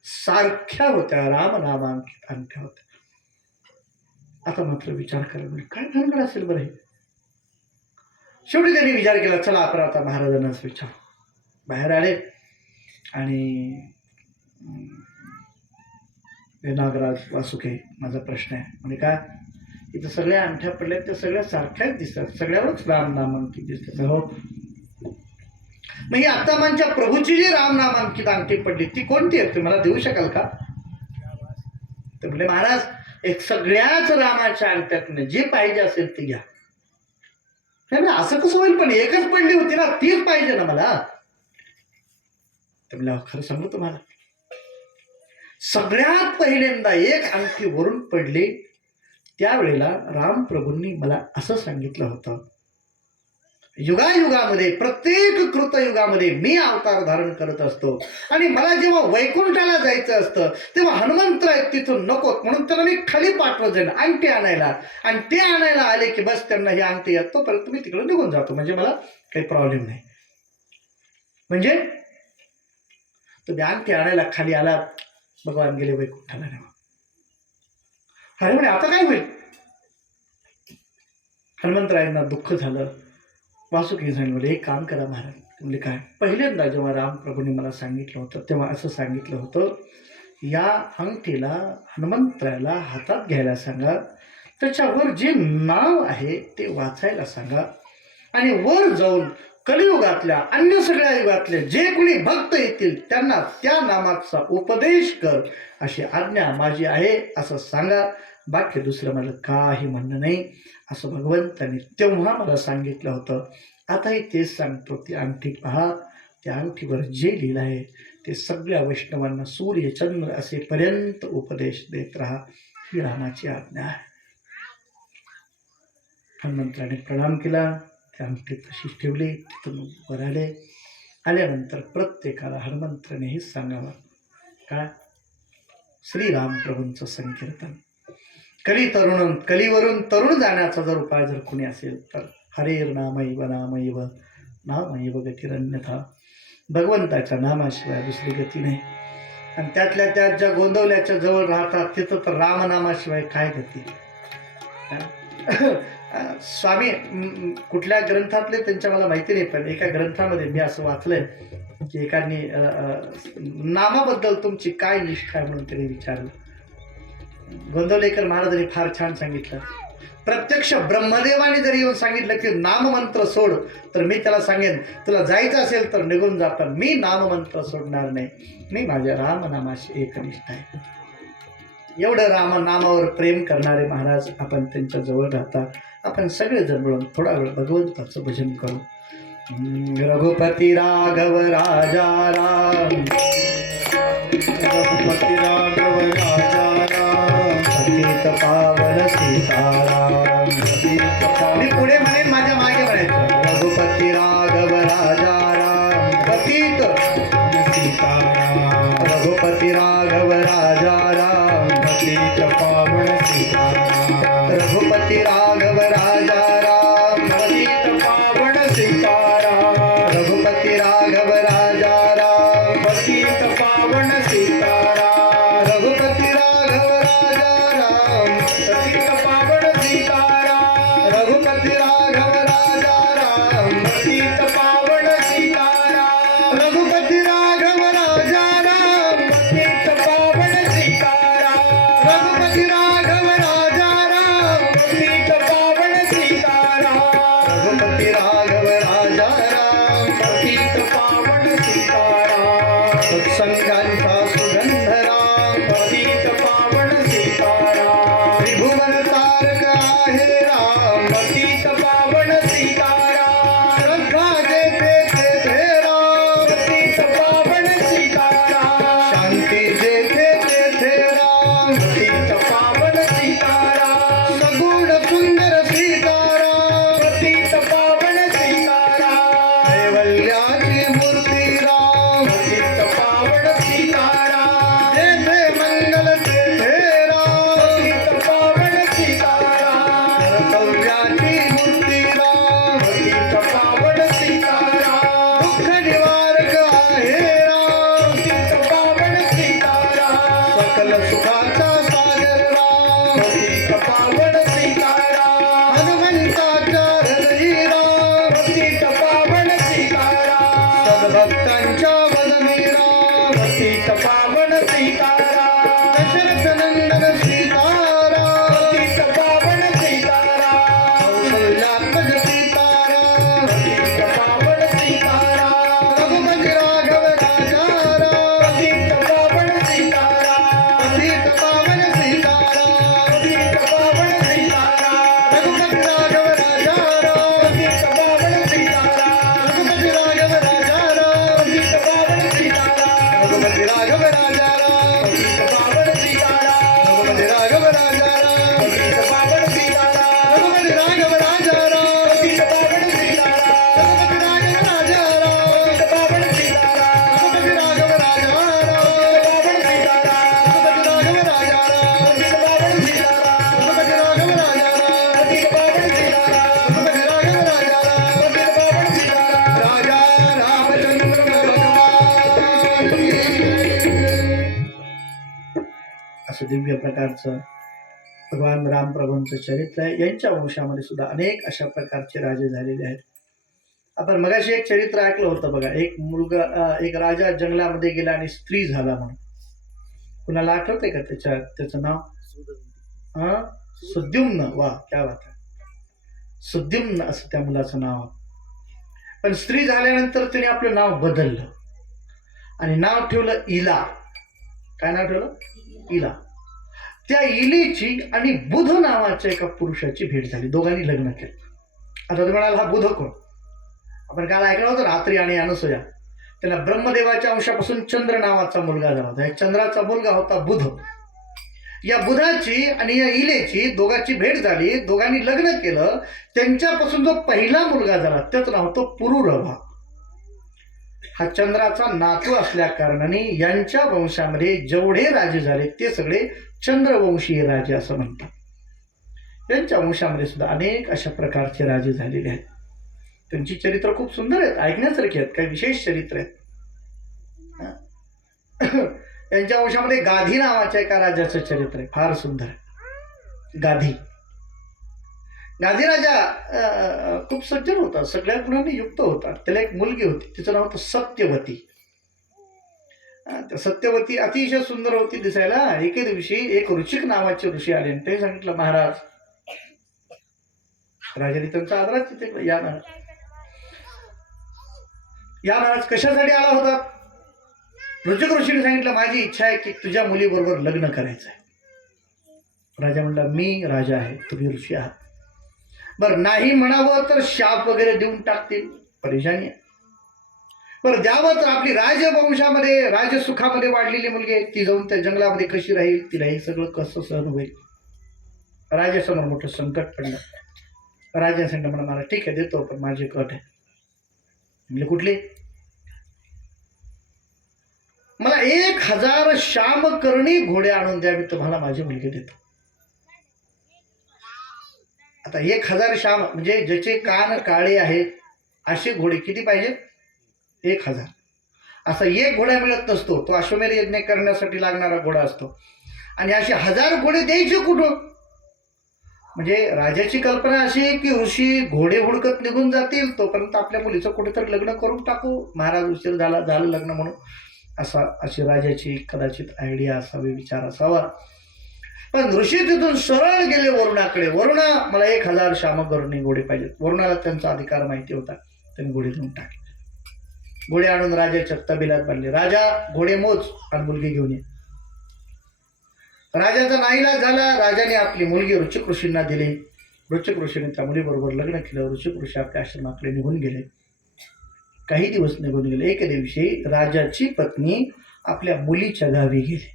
सारख्या होत्या, रामनामांकित अंगठ्या होत्या. आता मात्र विचार करा, म्हणजे काय भानगड असेल बरं हे. शेवटी त्यांनी विचार केला, चला आपण आता महाराजांनाच विचार. बाहेर आले आणि नागराज वासुके, माझा प्रश्न आहे. म्हणजे काय, इथं सगळ्या अंगठ्या पडल्या, त्या सगळ्या सारख्याच दिसतात, सगळ्यावरच राम नामांकित दिसतात. हो, मग ही आत्तामांच्या प्रभूची जी राम नामांकित अंगठी पडली ती कोणती आहे, तुम्ही मला देऊ शकाल का? तर म्हणजे महाराज एक सगळ्याच रामाच्या अंगठ्यातनं जे पाहिजे असेल ते घ्या. असं कसं होईल, पण एकच पडली होती ना, तीच पाहिजे ना मला. तर मला खरं सांगू तुम्हाला, सगळ्यात पहिल्यांदा एक अंगठी वरून पडली त्यावेळेला रामप्रभूंनी मला असं सांगितलं होतं, युगायुगामध्ये प्रत्येक कृतयुगामध्ये मी अवतार धारण करत असतो आणि मला जेव्हा वैकुंठाला जायचं असतं तेव्हा हनुमंतराय तिथून नकोत, म्हणून त्यांना मी खाली पाठवत जाईन अंगठी आणायला. आणि ते आणायला आले की बस त्यांना ही अंगठी येत, तोपर्यंत मी तिकडे निघून जातो, म्हणजे मला काही प्रॉब्लेम नाही. म्हणजे तुम्ही अंगठी आणायला खाली आला, भगवान गेले वैकुंठाला. अरे म्हणे आता काय होईल? हनुमंतरायांना दुःख झालं. वासुकी सांगितलं, एक काम करा महाराज. म्हणजे काय, पहिल्यांदा जेव्हा रामप्रभूंनी मला सांगितलं होतं तेव्हा असं सांगितलं होतं, या अंगठीला हनुमंतरायाला हातात घ्यायला सांगा, त्याच्यावर जे नाव आहे ते वाचायला सांगा आणि वर जाऊन कलियुगातल्या अन्य सगळ्या युगातले जे कोणी भक्त येतील त्यांना त्या नामाचा उपदेश कर, अशी आज्ञा माझी आहे असं सांगा. बाकी दुसरं मला काही म्हणणं नाही, असं भगवंतांनी तेव्हा मला सांगितलं होतं. आताही तेच सांगतो, ती अंगठी पहा, त्या अंगठीवर जे लिहिलं आहे ते सगळ्या वैष्णवांना सूर्य चंद्र असेपर्यंत उपदेश देत राहा, ही रामाची आज्ञा आहे. हनुमंतराने प्रणाम केला, त्या अंगठी तशीच ठेवली. तिथून वर आले. आल्यानंतर प्रत्येकाला हनुमंतराने हेच सांगावं, काय, श्रीराम प्रभूंचं संकीर्तन. कलीवरून तरुण जाण्याचा जर उपाय जर कोणी असेल तर हरेर नामैव नामैव नामैव गतिरन्यथा, भगवंताच्या नामाशिवाय दुसरी गती नाही. आणि त्यातल्या त्यात ज्या गोंदवल्याच्या जवळ राहतात तिथं तर रामनामाशिवाय काय गती. स्वामी कुठल्या ग्रंथातले त्यांच्या मला माहिती नाही, पण एका ग्रंथामध्ये मी असं वाचलंय की एकाने नामाबद्दल तुमची काय निष्ठा आहे म्हणून त्यांनी विचारलं. गोंदवलेकर महाराजांनी फार छान सांगितलं, प्रत्यक्ष ब्रह्मदेवाने जरी येऊन सांगितलं की नाममंत्र सोड, तर मी त्याला सांगेन तुला जायचं असेल तर निघून जा, पण मी नाममंत्र सोडणार नाही, मी माझ्या रामनामाशी एकनिष्ठ आहे. एवढं रामनामावर प्रेम करणारे महाराज आपण त्यांच्या जवळ राहता. आपण सगळेजण मिळून थोडा वेळ भगवंताचं भजन करू. रघुपती राघव राजा राम, रघुपती राघव राजा राम, पतित पावन सीताराम. मी पुढे म्हणेन, माझ्या मागे म्हणायचं, रघुपती राघव राजा राम, पतित सीताराम. रघुपती राघव राजा राम, पतित पावन सीताराम. रघुपती राघव राजा राम, पतित पावन सीताराम. रघुपती राघव राजा राम, पतित पतित पावन सीताराम रघुपती राघव राजा राम पतित पावन सीताराम सत्संगांचा सुगंध राम पतित पावन सीताराम त्रिभुवन तारक आहे राम पतित पावन सीताराम श्रद्धा जेथे तेथे राम पतित पावन सीताराम शांती जेथे तेथे राम पतित पावन सीताराम सगुण सुंदर सीताराम पतित पावन सीताराम कैवल्याची मूर्ती राम पतित पावन सीताराम जेथे मंगल तेथे राम पतित पावन सीताराम कर्तव्याची मूर्ती राम पतित पावन सीताराम दुःख निवारक आहे राम पतित पावन सीताराम सकल सुखाचा सागर राम पतित पावन सीताराम हनुमंताच्या हृदयी राम पतित पावन सीताराम सद्भक्तांच्या वदनी राम पतित पावन सीताराम दशरथ नंदन सीताराम पतित पावन सीताराम कौसल्यात्मज सीताराम पतित पावन सीताराम रघुपती राघव राजा राम पतित पावन सीताराम पतित पावन सीताराम पतित पावन सीताराम रघुपती राघव राजा राम पतित पावन सीताराम रघुपती राघव राजा राम पतित पावन सीताराम रघुपती राघव राजा राम पतित पावन सीताराम रघुपती राघव राजा राम पतित पावन सीताराम रघुपती राघव राजा राम पतित पावन सीताराम रघुपती राघव राजा राम पतित पावन सीताराम रघुपती राघव राजा राम पावन सीताराम रघुपती राघव राजा राम पतित पावन सीताराम रघुपती राघव राजा राम पतित पावन सीताराम रघुपती राघव राजा राम पतित पावन सीताराम राजा रामचंद्र भगवान की जय. असं दिव्य प्रकारचं भगवान रामप्रभूंचं चरित्र आहे. यांच्या वंशामध्ये सुद्धा अनेक अशा प्रकारचे राजे झालेले आहेत. आपण मगाशी एक चरित्र ऐकलं होतं बघा, एक मुलगा एक राजा जंगलामध्ये गेला आणि स्त्री झाला म्हणून. कुणाला आठवतंय का त्याचं नाव? सुद्युम्न. वा, क्या बात आहे. सुद्युम्न असं त्या मुलाचं नाव. पण स्त्री झाल्यानंतर तिने आपलं नाव बदललं आणि नाव ठेवलं इला. काय नाव ठेवलं? इला. त्या इलीची आणि बुध नावाच्या एका पुरुषाची भेट झाली. दोघांनी लग्न केलं. आता तुम्ही म्हणाल हा बुध कोण? आपण काल ऐकलं होतं रात्री आणि अनसूया. त्याला ब्रह्मदेवाच्या अंशापासून चंद्र नावाचा मुलगा झाला होता. या चंद्राचा मुलगा होता बुध. या बुधाची आणि या इलेची दोघांची भेट झाली. दोघांनी लग्न केलं. त्यांच्यापासून जो पहिला मुलगा झाला त्याचं नाव होतं पुरुरभा. हा चंद्राचा नातू असल्या कारणाने यांच्या वंशामध्ये जेवढे राजे झाले ते सगळे चंद्रवंशीय राजे असं म्हणतात. यांच्या वंशामध्ये सुद्धा अनेक अशा प्रकारचे राजे झालेले आहेत. त्यांची चरित्र खूप सुंदर आहेत, ऐकण्यासारखी आहेत, काही विशेष चरित्र आहेत. यांच्या वंशामध्ये गाधी नावाच्या एका राजाचं चरित्र आहे, फार सुंदर आहे. गाधी राजा खूप सज्जन होता, सगळ्या गुणांनी युक्त होता. त्याला एक मुलगी होती, तिचं नाव होतं सत्यवती. त्या सत्यवती अतिशय सुंदर होती दिसायला. एके दिवशी एक ऋषिक नावाचे ऋषी आले आणि ते सांगितलं, महाराज, राजाने त्यांचा आदराच तिथे, या महाराज कशासाठी आला होता? ऋषिक ऋषीने सांगितलं, माझी इच्छा आहे की तुझ्या मुलीबरोबर लग्न करायचं आहे. राजा म्हणला, मी राजा आहे, तुम्ही ऋषी आहात. बरं, नाही म्हणावं तर शाप वगैरे देऊन टाकतील, परेशानी आहे. बरं, द्यावं तर आपली राजवंशामध्ये राजसुखामध्ये वाढलेली मुलगी आहे, ती जाऊन त्या जंगलामध्ये कशी राहील, तिला हे सगळं कसं सहन होईल? राजासमोर मोठं संकट पडलं. राजा सांगितलं, म्हणा मला ठीक आहे देतो, पण माझी अट आहे. म्हणजे कुठली? मला 1000 श्यामकर्णी घोडे आणून द्या, मी तुम्हाला माझी मुलगी देतो. आता 1000 श्याम म्हणजे ज्याचे कान काळे आहेत असे घोडे किती पाहिजे? 1000. असा एक घोडा मिळत नसतो, तो अश्वमेध यज्ञ करण्यासाठी लागणारा घोडा असतो. आणि असे 1000 घोडे द्यायचे कुठं? म्हणजे राजाची कल्पना अशी की ऋषी घोडे हुडकत निघून जातील, तोपर्यंत आपल्या मुलीचं कुठेतरी लग्न करून टाकू, महाराज उशीर झालं लग्न म्हणून. अशी राजाची कदाचित आयडिया असावी, विचार असावा. पण ऋषी तिथून सरळ गेले वरुणाकडे. वरुणा, मला 1000 श्यामकरुणी घोडे पाहिजेत. वरुणाला त्यांचा अधिकार माहिती होता, त्यांनी घोडे देऊन टाकले. घोडे आणून राजाच्या तबिलात बांधले. राजा, घोडे मोज आणि मुलगी घेऊन ये. राजाचा नाईलाज झाला. राजाने आपली मुलगी ऋषिक ऋषींना दिली. ऋषिक ऋषीने त्या मुलीबरोबर लग्न केलं. ऋषिक ऋषी आपल्या आश्रमाकडे निघून गेले. काही दिवस निघून गेले. एके दिवशी राजाची पत्नी आपल्या मुलीच्या गावी गेली.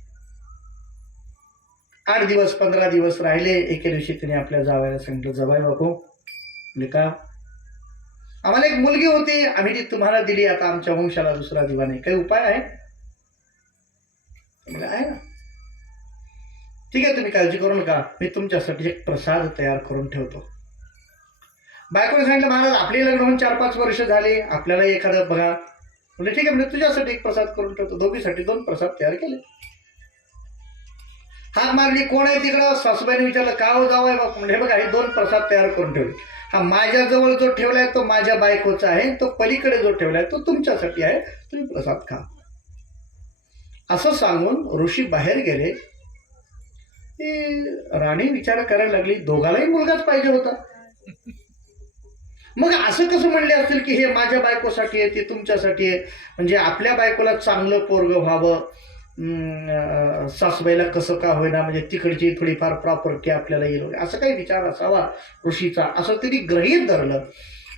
8 दिवस 15 दिवस राहिले. एके दिवशी तिने आपल्या जावयाला सांगितलं, जावई बापू, म्हणजे का, आम्हाला एक मुलगी होती, आम्ही ती तुम्हाला दिली, आता आमच्या वंशाला दुसरा दिवा नाही, काही उपाय आहे? आहे ना. ठीक आहे, तुम्ही काळजी करू नका, मी तुमच्यासाठी एक प्रसाद तयार करून ठेवतो. बायकोने सांगितलं, महाराज आपले लग्न होऊन 4-5 वर्ष झाले, आपल्याला एखादं बघा. म्हणजे ठीक आहे, म्हणजे तुझ्यासाठी एक प्रसाद करून ठेवतो. दोघीसाठी 2 प्रसाद तयार केले. हाक मारली, कोण आहे तिकडं? सासूबाईने विचारलं, का हो जावं आहे बापू? म्हणजे हे बघा, हे 2 प्रसाद तयार करून ठेवले. हा माझ्याजवळ जो ठेवलाय तो माझ्या बायकोचा आहे, तो पलीकडे जो ठेवलाय तो तुमच्यासाठी आहे, तुम्ही प्रसाद खा. असं सांगून ऋषी बाहेर गेले. राणी विचार करायला लागली, दोघालाही मुलगाच पाहिजे होता. मग असं कसं म्हणले असतील की हे माझ्या बायकोसाठी आहे, ते तुमच्यासाठी आहे? म्हणजे आपल्या बायकोला चांगलं पोरगं व्हावं, सासूबाईला कसं का होईना, म्हणजे तिकडची थोडीफार प्रॉपर्टी आपल्याला येईल, असं काही विचार असावा ऋषीचा. असं तरी गृहीत धरलं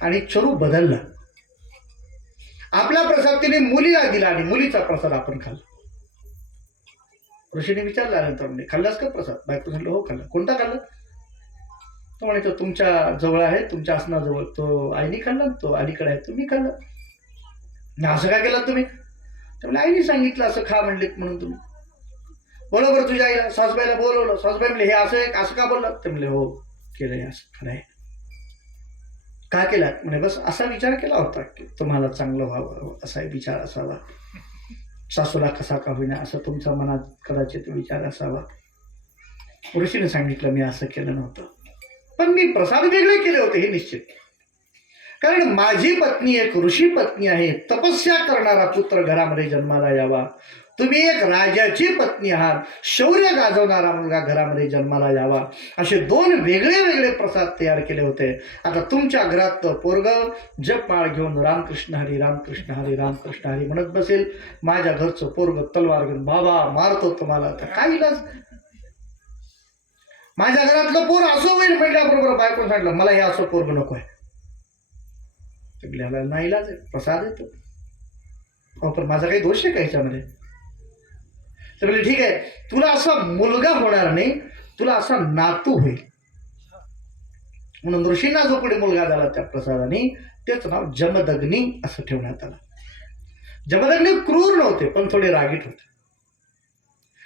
आणि चरू बदलला. आपला प्रसाद तिने मुलीला दिला आणि मुलीचा प्रसाद आपण खाल्ला. ऋषीने विचारल्यानंतर म्हणजे, खाल्लास का प्रसाद? बायको म्हटलं, हो खाल्ला. कोणता खाल्ला? तो म्हणे, तो तुमच्या जवळ आहे, तुमच्या आसनाजवळ. तो आईने खाल्ला, तो अलीकडे आहे, तुम्ही खाल्ला. असं काय केलं तुम्ही? त्यामुळे आईने सांगितलं असं खा म्हणलेत म्हणून तुम्ही. बरोबर, तुझ्या आईला सासूबाईला बोलवलं. सासूबाई म्हणले, हे असं का बोललं? ते म्हणले, हो केलंय, असं खरं आहे. का केला? म्हणे, बस असा विचार केला होता की तुम्हाला चांगलं व्हावं, असा विचार असावा, सासूला कसा का होईना असं तुमच्या मनात कदाचित विचार असावा. ऋषीने सांगितलं, मी असं केलं नव्हतं, पण मी प्रसाद वेगळे केले होते हे निश्चित. कारण माझी पत्नी एक ऋषी पत्नी आहे, तपस्या करणारा पुत्र घरामध्ये जन्माला यावा. तुम्ही एक राजाची पत्नी आहात, शौर्य गाजवणारा मुलगा घरामध्ये जन्माला यावा. असे 2 वेगळे वेगळे प्रसाद तयार केले होते. आता तुमच्या घरात पोरगं जपमाळ घेऊन रामकृष्ण हरी रामकृष्ण हरी रामकृष्ण हरी म्हणत बसेल, माझ्या घरचं पोरगं तलवार घेऊन बाबा मारतो तुम्हाला, तर काय इलाज? माझ्या घरातलं पोर असं होईल म्हटल्याबरोबर बायकोने सांगितलं, मला हे असं पोरगं नको आहे. नाही इलाज आहे, प्रसाद येतो. हो, पण माझा काही दोष आहे का ह्याच्यामध्ये? तर म्हणजे ठीक आहे, तुला असा मुलगा होणार नाही, तुला असा नातू होईल. म्हणून ऋषींना जो पुढे मुलगा झाला त्या प्रसादाने, त्याचं नाव जमदग्नी असं ठेवण्यात आलं. जमदग्नी क्रूर नव्हते, पण थोडे रागीट होते.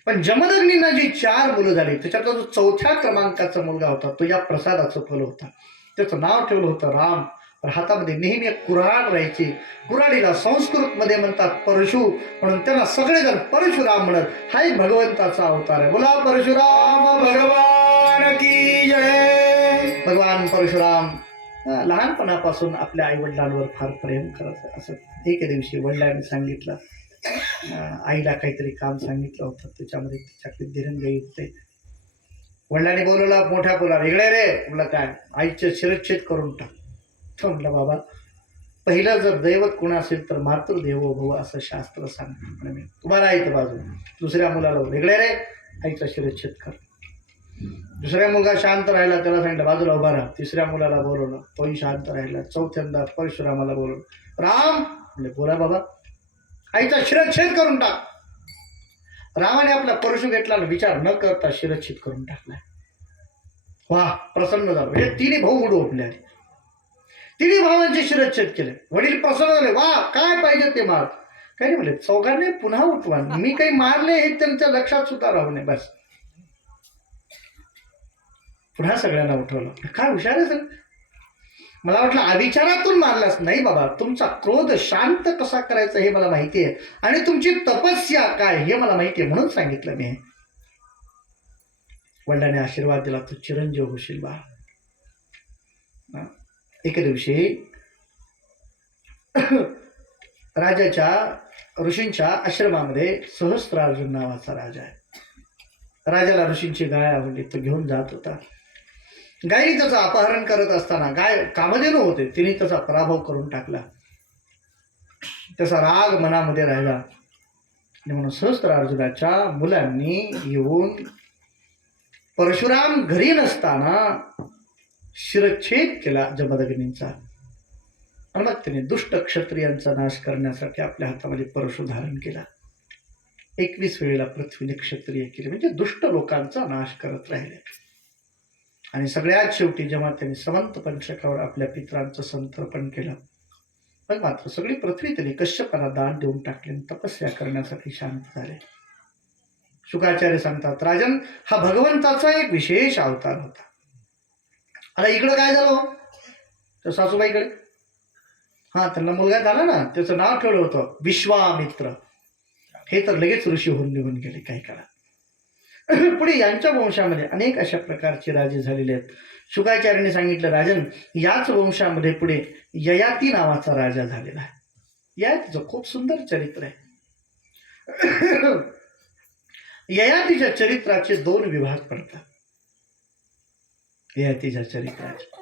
पण जमदग्नींना जी 4 मुलं झाली, त्याच्यातला जो 4थ्या क्रमांकाचा मुलगा होता, तो या प्रसादाचं फल होता. त्याचं नाव ठेवलं होतं राम. हातामध्ये नेहमी एक कुऱ्हाड राहायची. कुऱ्हाडीला संस्कृत मध्ये म्हणतात परशु, म्हणून त्यांना सगळेजण परशुराम म्हणत. हा एक भगवंताचा अवतार आहे. बोला परशुराम भगवान की जय. भगवान परशुराम लहानपणापासून आपल्या आई वडिलांवर फार प्रेम करत. असं एके दिवशी वडिलांनी सांगितलं, आईला काहीतरी काम सांगितलं होतं, त्याच्यामध्ये तिच्याकडे दिरंगाई होते. वडिलांनी बोलवलं मोठ्या पोला, इकडे रे. म्हटलं काय? आईचे शिरच्छेद करून टाक. तो म्हटलं, बाबा पहिलं जर दैवत कोण असेल तर मातृदेवो भव असं शास्त्र सांगतं. मी उभा राहायचं बाजू. दुसऱ्या मुलाला वेगळे रे, आईचा शिरच्छेद कर. दुसऱ्या मुलगा शांत राहिला, त्याला सांगितलं बाजूला उभा राहा. तिसऱ्या मुलाला बोलवलं, तोही शांत राहिला. चौथ्यांदा परशुरामाला बोलवलं. राम म्हणजे, बोला बाबा. आईचा शिरच्छेद करून टाक. रामाने आपला परशु घेतला, विचार न करता शिरच्छेद करून टाकलाय. वा, प्रसन्न झालं. म्हणजे 3 भाऊ उडू उठले. 3 भावांचे शिरच्छेद केले. वडील प्रसन्न झाले. वा, काय पाहिजे ते मार. काही नाही म्हणले, चौघांनी पुन्हा उठवा. मी काही मारले हे त्यांच्या लक्षात सुद्धा राहू नये. बस पुन्हा सगळ्यांना उठवलं. काय हुशार आहे सर. मला वाटलं अविचारातून मारलाच. नाही बाबा, तुमचा क्रोध शांत कसा करायचा हे मला माहिती आहे, आणि तुमची तपस्या काय हे मला माहिती आहे, म्हणून सांगितलं मी. वडिलांनी आशीर्वाद दिला, तू चिरंजीव होशील बा. एके दिवशी राजाच्या ऋषींच्या आश्रमामध्ये सहस्त्रार्जुन नावाचा राजा आहे. राजाला ऋषींची गाय आवडली, तो घेऊन जात होता. गायी त्याचं अपहरण करत असताना, गाय कामधेनू होते, तिने त्याचा पराभव करून टाकला. त्याचा राग मनामध्ये राहिला आणि म्हणून सहस्त्रार्जुनाच्या मुलांनी येऊन परशुराम घरी नसताना शिरच्छेद केला जमदग्नींचा. आणि मग त्याने दुष्ट क्षत्रियांचा नाश करण्यासाठी आपल्या हातामध्ये परशु धारण केला. 21 वेळेला पृथ्वीने क्षत्रिय केले, म्हणजे दुष्ट लोकांचा नाश करत राहिले. आणि सगळ्यात शेवटी जेव्हा त्यांनी समंत पंचकावर आपल्या पितरांचं संतर्पण केलं, पण मात्र सगळी पृथ्वी त्यांनी कश्यपाला दान देऊन टाकले, तपस्या करण्यासाठी शांत झाले. शुकाचार्य सांगतात, राजन, हा भगवंताचा एक विशेष अवतार होता. आता इकडं काय झालं तर सासूबाईकडे, त्यांना मुलगा झाला ना, त्याचं नाव ठेवलं होतं विश्वामित्र. हे तर लगेच ऋषी होऊन निघून गेले काही काळात. पुढे यांच्या वंशामध्ये अनेक अशा प्रकारचे राजे झालेले आहेत. शुकाचार्याने सांगितलं, राजन, याच वंशामध्ये पुढे ययाती नावाचा राजा झालेला आहे. ययातीचं खूप सुंदर चरित्र आहे. ययातीच्या चरित्राचे 2 विभाग पडतात. ययातीच्या चरित्राचे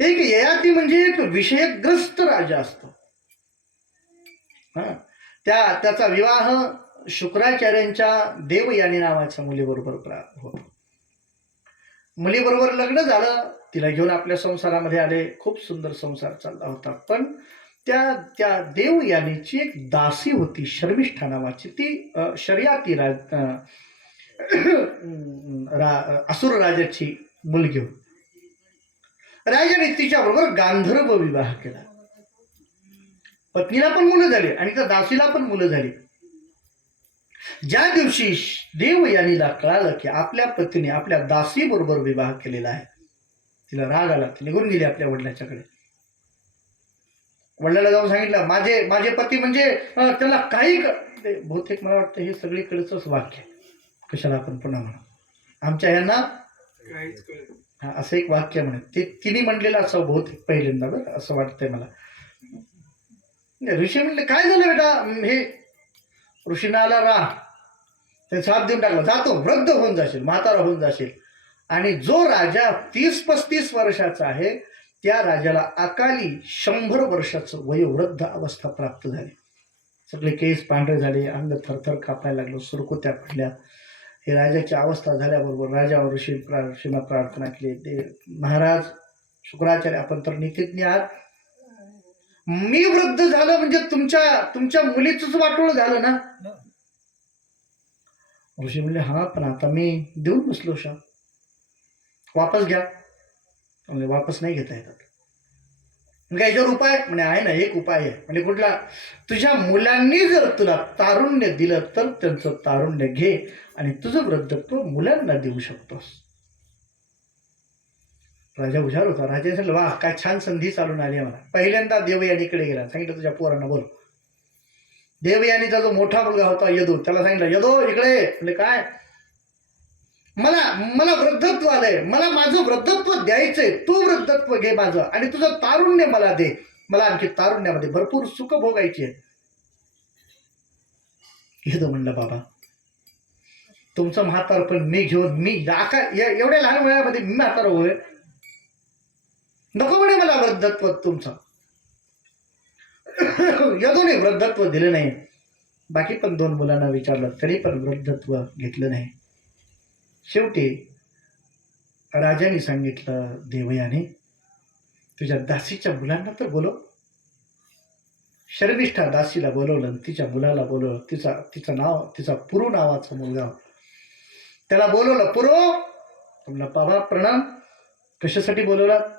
एक ययाती म्हणजे एक विषयग्रस्त राजा असतो. त्याचा विवाह शुक्राचार्यांच्या देवयानी नावाच्या मुलीबरोबर होतो. मुलीबरोबर लग्न झालं, तिला घेऊन आपल्या संसारामध्ये आले. खूप सुंदर संसार चालला होता. पण त्या देवयानीची एक दासी होती, शर्मिष्ठा नावाची. ती शर्याती असुर राजाची मुलगी होती. राजाने तिच्याबरोबर गांधर्व विवाह केला. पत्नीला पण मुलं झाली आणि त्या दासीला पण मुलं झाली. ज्या दिवशी देवयानीला कळालं की आपल्या पत्नीने आपल्या दासी बरोबर विवाह केलेला आहे, तिला राग आला. ती निघून गेली आपल्या वडिलांच्याकडे. वडिलाला जाऊन सांगितलं, माझे पती म्हणजे त्याला काही बहुतेक मला वाटतं हे सगळीकडेच वाक्य, कशाला आपण पुन्हा म्हणा, आमच्या ह्यांना असं एक वाक्य म्हणे, ते तिने म्हणलेलं असं बहुतेक पहिल्यांदा, बरं असं वाटतंय मला. ऋषी म्हणले, काय झालं बेटा? हे ऋषीना आला राग, त्याने साथ देऊन टाकला, जातो, वृद्ध होऊन जाशील, म्हातारा होऊन जाशील. आणि जो राजा 30-35 वर्षाचा आहे, त्या राजाला अकाली 100 वर्षाचं वयोवृद्ध अवस्था प्राप्त झाली. सगळे केस पांढरे झाले, अंग थरथर कापायला लागलं, सुरकुत्या पडल्या. हे राजाची अवस्था झाल्याबरोबर राजावर ऋषींना प्रार्थना केली, ते महाराज शुक्राचार्य, आपण तर नीतिज्ञ आहात, मी वृद्ध झालं म्हणजे तुमच्या मुलीचंच वाटोळं झालं ना? ऋषी म्हणले, पण आता मी देऊन बसलो, वापस घ्या. म्हणजे वापस नाही घेता येतात. म्हणजे याच्यावर उपाय म्हणे, आहे ना, एक उपाय आहे. म्हणजे कुठला? तुझ्या मुलांनी जर तुला तारुण्य दिलं तर त्यांचं तारुण्य घे आणि तुझं वृद्धत्व मुलांना देऊ शकतोस. राजा हुशार होता. राजा सांगितलं, वा, काय छान संधी चालून आली आहे मला. पहिल्यांदा देवयानीकडे गेला, सांगितलं तुझ्या पोरांना बोल. देवयानीचा जो मोठा मुलगा होता यदू, त्याला सांगितलं, यदो इकडे. म्हणजे काय? मला वृद्धत्व आलंय, मला माझं वृद्धत्व द्यायचंय, तू वृद्धत्व घे माझं आणि तुझं तारुण्य मला दे, मला आणखी तारुण्यामध्ये भरपूर सुख भोगायची आहे. यदू म्हणलं, बाबा तुमचं म्हातारपण मी घेऊन, मी एवढ्या लहान वयामध्ये मी म्हातारा होय, नको म्हणे मला वृद्धत्व तुमचं. यदूने वृद्धत्व दिलं नाही. बाकी पण 2 मुलांना विचारलं, तरी पण वृद्धत्व घेतलं नाही. शेवटी राजाने सांगितलं, देवयानी तुझ्या दासीच्या मुलांना तर बोलव. शर्मिष्ठा दासीला बोलवलं, तिच्या मुलाला बोलवलं. तिचा पुरू नावाचा मुलगा, त्याला बोलवलं. पुरो, तुम्हाला बाबा प्रणाम. कशासाठी बोलवलं?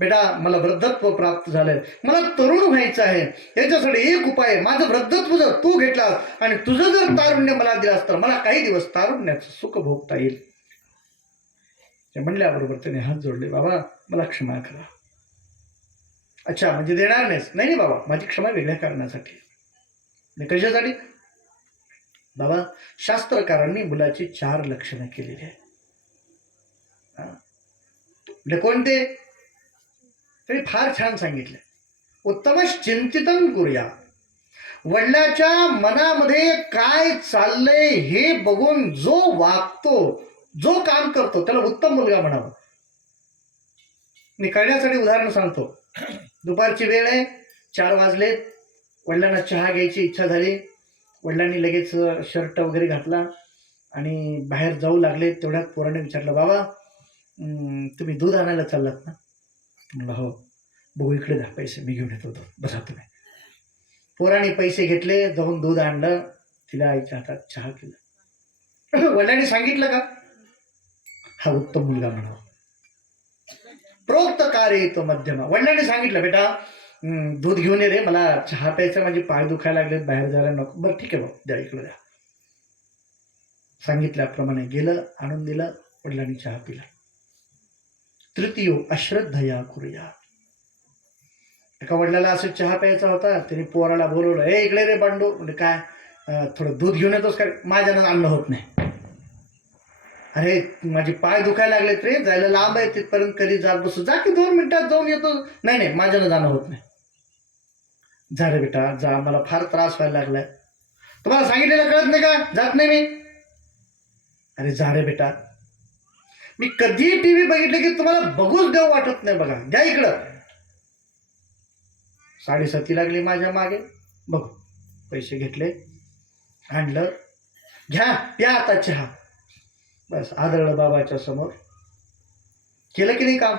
बेटा, मला वृद्धत्व प्राप्त झालंय, मला तरुण व्हायचं आहे, याच्यासाठी एक उपाय आहे. माझं वृद्धत्व जर तू घेतलास आणि तुझं जर तारुण्य मला दिलास तर मला काही दिवस तारुण्याचं सुख भोगता येईल. ते म्हणल्याबरोबर त्याने हात जोडले, बाबा मला क्षमा करा. अच्छा, म्हणजे देणार नाहीस? नाही बाबा, माझी क्षमा वेगळ्या कारणासाठी. कशासाठी? बाबा, शास्त्रकारांनी मुलाची 4 लक्षणं केलेली आहे. म्हणजे कोणते? तरी फार छान सांगितले. उत्तम चिंतितन करूया, वडिलाच्या मनामध्ये काय चाललंय हे बघून जो वागतो, जो काम करतो, त्याला उत्तम मुलगा म्हणावा. मी कळण्यासाठी उदाहरण सांगतो. दुपारची वेळ आहे, 4 वाजलेत. वडिलांना चहा घ्यायची इच्छा झाली. वडिलांनी लगेच शर्ट वगैरे घातला आणि बाहेर जाऊ लागले. तेवढ्यात पोराने विचारलं, बाबा तुम्ही दूध आणायला चाललात ना? म्हणलं हो. बघू इकडे द्या पैसे, मी घेऊन येतो. बसा तुम्ही. पोराने पैसे घेतले, जाऊन दूध आणलं, तिला आईच्या हातात चहा केला. वडिलांनी सांगितलं का हा उत्तम मुलगा म्हणावा. प्रोक्त कार्य तो मध्यमा. वडिलांनी सांगितलं बेटा दूध घेऊन ये रे, मला चहा प्यायचा, माझे पाय दुखायला लागलेत, बाहेर जायला नको. बरं ठीक आहे भाऊ, द्या इकडे द्या. सांगितल्याप्रमाणे गेलं, आणून दिलं. वडिलांनी चहा पिला. तृतीयो अश्रद्धया कुर्या. एका वडिलाला असं चहा प्यायचा होता. त्याने पोराला बोलवलं, ए इकडे रे पांडू. म्हणजे काय थोडं दूध घेऊन येतोस काय? माझ्यानं आणणं होत नाही. अरे माझे पाय दुखायला लागलेत रे, जायला लांब आहे, तिथपर्यंत कधी जात बसू. जा की 2 मिनिटात जाऊन येतो. नाही नाही, माझ्यानं जाणं होत नाही. जा रे बेटा जा, मला फार त्रास व्हायला लागलाय. तुम्हाला सांगितलेलं कळत नाही का? जात नाही मी. अरे जा रे बेटा, मी कधी टीव्ही बघितले की तुम्हाला बघूच देऊ वाटत नाही. बघा द्या इकडं. 7:30 लागली माझ्या मागे. बघ पैसे घेतले, आणलं, घ्या प्या आता चहा. बस आदळलं बाबाच्या समोर. केलं की नाही काम?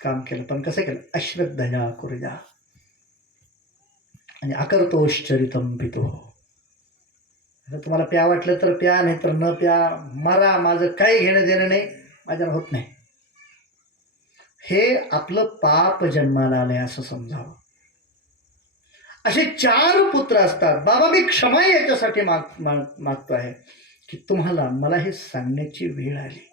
काम केलं, पण कसं केलं? अश्रद्धया कुर्या. आणि अकर्तोश्चरितम पितो. तुम्हाला प्या वाटलं तर प्या, नाही तर न प्या, मरा, माझं काही घेणं देणं नाही, माझ्यानं होत नाही. हे आपलं पाप जन्माला आलंय असं समजावं. असे 4 पुत्र असतात. बाबा मी क्षमा याच्यासाठी मागतो आहे की तुम्हाला मला हे सांगण्याची वेळ आली.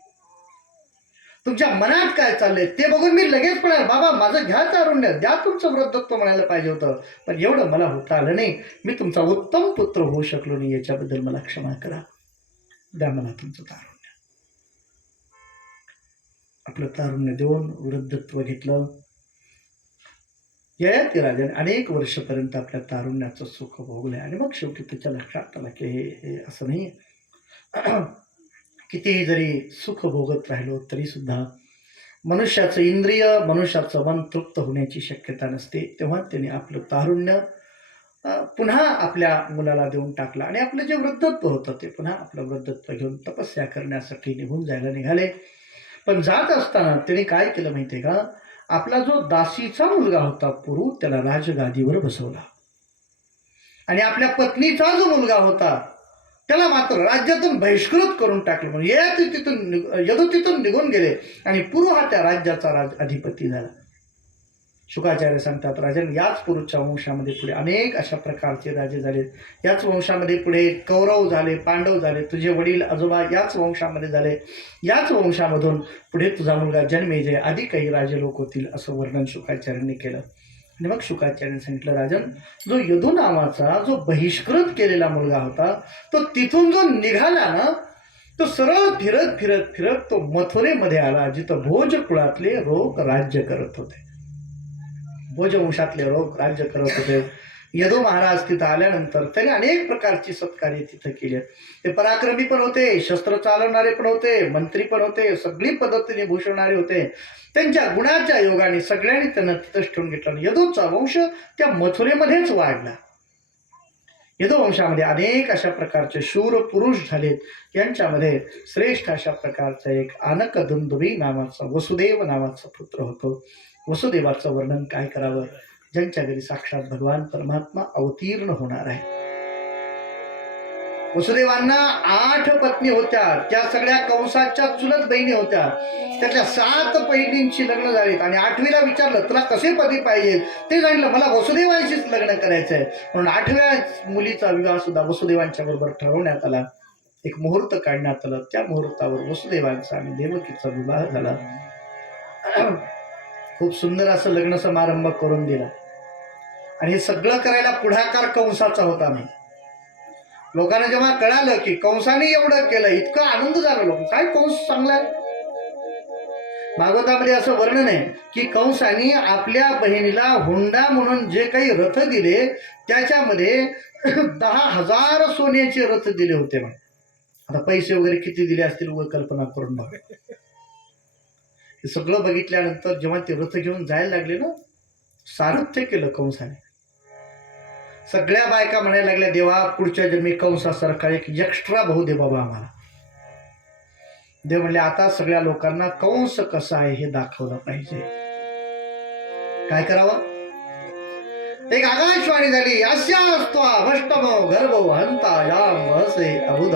तुमच्या मनात काय चाललंय ते बघून मी लगेच म्हणाल, बाबा माझं घ्या तारुण्य, द्या तुमचं वृद्धत्व म्हणायला पाहिजे होतं, पण एवढं मला होता आलं नाही. मी तुमचा उत्तम पुत्र होऊ शकलो नाही, याच्याबद्दल मला क्षमा करा. द्या मला तुमचं तारुण्य. आपलं तारुण्य देऊन वृद्धत्व घेतलं. ययातिराजाने अनेक वर्षपर्यंत आपल्या तारुण्याचं सुख भोगलंय. आणि मग शेवटी त्याच्या लक्षात आलं की हे असं नाही. कितीही जरी सुख भोगत राहिलो तरी सुद्धा मनुष्याचं इंद्रिय, मनुष्याचं मन तृप्त होण्याची शक्यता नसते. तेव्हा त्याने आपलं तारुण्य पुन्हा आपल्या मुलाला देऊन टाकलं. आणि आपलं जे वृद्धत्व होतं ते पुन्हा आपलं वृद्धत्व घेऊन तपस्या करण्यासाठी निघून जायला निघाले. पण जात असताना त्याने काय केलं माहिती आहे का? आपला जो दासीचा मुलगा होता पुरू, त्याला राजगादीवर बसवला. आणि आपल्या पत्नीचा जो मुलगा होता त्याला मात्र राज्यातून बहिष्कृत करून टाकलं. म्हणजे यदू तिथून निघून गेले आणि पुरू हा त्या राज्याचा अधिपती झाला. शुकाचार्य सांगतात, राजन याच पुरूच्या वंशामध्ये पुढे अनेक अशा प्रकारचे राजे झाले. याच वंशामध्ये पुढे कौरव झाले, पांडव झाले, तुझे वडील आजोबा याच वंशामध्ये झाले. याच वंशामधून पुढे तुझा मुलगा जन्मेजय आदी काही राजे लोक होतील, असं वर्णन शुकाचार्यांनी केलं. आणि मग शुकाचार्यांनी सांगितलं, राजन जो यदू नावाचा जो बहिष्कृत केलेला मुलगा होता तो तिथून जो निघाला ना, तो सरळ फिरत फिरत फिरत तो मथुरेमध्ये आला, जिथं भोज कुळातले लोक राज्य करत होते. भोजवंशातले लोक राज्य करत होते. यदू महाराज तिथं आल्यानंतर त्याने अनेक प्रकारची सत्कार्य तिथं केली. ते पराक्रमी पण होते, शस्त्र चालवणारे पण होते, मंत्री पण होते, सगळी पद्धतीने भूषवणारे होते. त्यांच्या गुणाच्या योगाने सगळ्यांनी त्यांना तिथंच ठेवून घेतलं. यदूचा वंश त्या मथुरेमध्येच वाढला. यदू वंशामध्ये अनेक अशा प्रकारचे शूर पुरुष झालेत. यांच्यामध्ये श्रेष्ठ अशा प्रकारचा एक आनकदुंदुभी नावाचा वसुदेव नावाचा पुत्र होतो. वसुदेवाचं वर्णन काय करावं, ज्यांच्या घरी साक्षात भगवान परमात्मा अवतीर्ण होणार आहे. वसुदेवांना 8 पत्नी होत्या. त्या सगळ्या कंसाच्या चुलत बहिणी होत्या. त्यातल्या 7 बहिणींची लग्न झालीत. आणि 8वीला विचारलं तुला कसे पती पाहिजेत, ते सांगितलं मला वसुदेवांशीच लग्न करायचं आहे. म्हणून 8व्या मुलीचा विवाह सुद्धा वसुदेवांच्या बरोबर ठरवण्यात आला. एक मुहूर्त काढण्यात आलं. त्या मुहूर्तावर वसुदेवांचा आणि देवकीचा विवाह झाला. खूप सुंदर असं लग्न समारंभ करून दिला. आणि हे सगळं करायला पुढाकार कंसाचा होता. नाही लोकांना जेव्हा कळालं की कंसाने एवढं केलं, इतकं आनंद झाला. लोक काय कंस चांगला आहे, भागवतामध्ये असं वर्णन आहे की कंसाने आपल्या बहिणीला हुंडा म्हणून जे काही रथ दिले त्याच्यामध्ये 10,000 सोन्याचे रथ दिले होते. मग आता पैसे वगैरे किती दिले असतील व कल्पना करून बघा. हे सगळं बघितल्यानंतर जेव्हा ते रथ घेऊन जायला लागले ना, सारथ्य केलं कंसाने. सगळ्या बायका म्हणायला लागल्या, देवा पुढच्या जन्मी कंसासारखा एक एक्स्ट्रा भाऊ दे बाबा आम्हाला. देव म्हणले, आता सगळ्या लोकांना कंस कसा आहे हे दाखवलं पाहिजे. काय करावं? एक आकाशवाणी झाली, अस्यास्त्वा भष्टमो गर्भो हंता याम वहसे अबुध.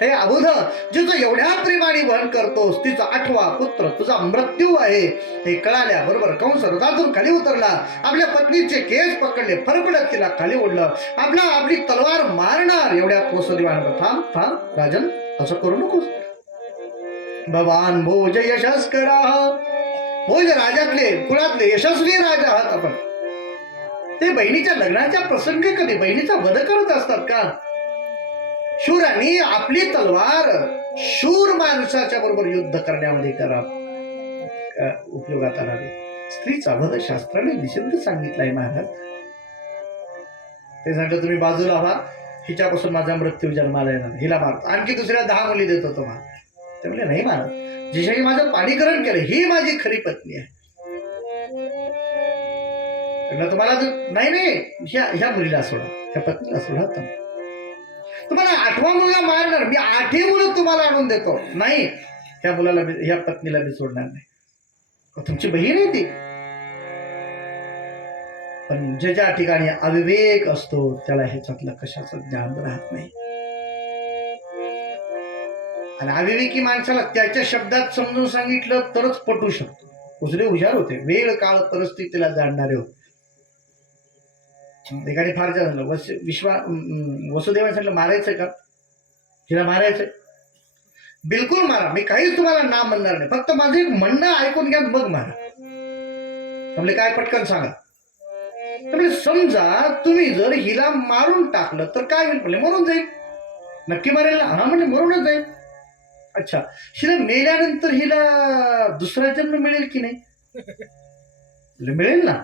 हे अबुध, जिचं एवढ्या प्रेमाने वहन करतोस तिचा 8वा पुत्र तुझा मृत्यू आहे हे कळाल्या बरोबर कंस रथातून खाली उतरला. आपल्या पत्नीचे केस पकडले, फरफडत तिला खाली ओढलं. आपली तलवार मारणार एवढ्यात वसुदेवानं, थांब थांब राजन, असं करू नकोस. भगवान भोज यशस करा. भोज राजातले कुळातले यशस्वी राजा आहात आपण. ते बहिणीच्या लग्नाच्या प्रसंगी कधी बहिणीचा वध करत असतात का? शूरांनी आपली तलवार शूर माणसाच्या बरोबर युद्ध करण्यामध्ये करा उपयोगात आणावी. स्त्रीचा वध शास्त्राने निषिद्ध सांगितलाय महाराज. ते सांगतो तुम्ही बाजूला व्हा, हिच्यापासून माझा मृत्यू जन्माला येणार, हिला मारतो, आणखी दुसऱ्या 10 मुली देतो तुम्हाला. ते म्हणले, नाही महाराज, जिशाने माझं पाणीकरण केलं ही माझी खरी पत्नी आहे. तुम्हाला नाही ह्या मुलीला सोडा, ह्या पत्नीला सोडा. तुम्हाला 8वा मुलगा मारणार, मी 8ही मुलं तुम्हाला आणून देतो. नाही, ह्या मुलाला ह्या पत्नीला मी सोडणार नाही. तुमची बहीण आहे ती. पण ज्या ठिकाणी अविवेक असतो त्याला ह्याच्यातलं कशाचं ज्ञान राहत नाही. आणि अविवेकी माणसाला त्याच्या शब्दात समजून सांगितलं तरच पटू शकतो. दुसरे हुशार होते, वेळ काळ परिस्थितीला जाणणारे होते. एकाने फार झालं, वसुदेवाने सांगितलं, मारायचंय का हिला? मारायचंय, बिलकुल मारा, मी काहीच तुम्हाला नाम म्हणणार नाही, फक्त माझं एक म्हणणं ऐकून घ्या मग मारा. म्हणजे काय पटकन सांगा. म्हणजे समजा तुम्ही जर हिला मारून टाकलं तर काय होईल? म्हणजे मरून जाईल. नक्की मारेल ना? हा, म्हणजे मरूनच जाईल. अच्छा, हिला मेल्यानंतर हिला दुसरा जन्म मिळेल की नाही? मिळेल ना.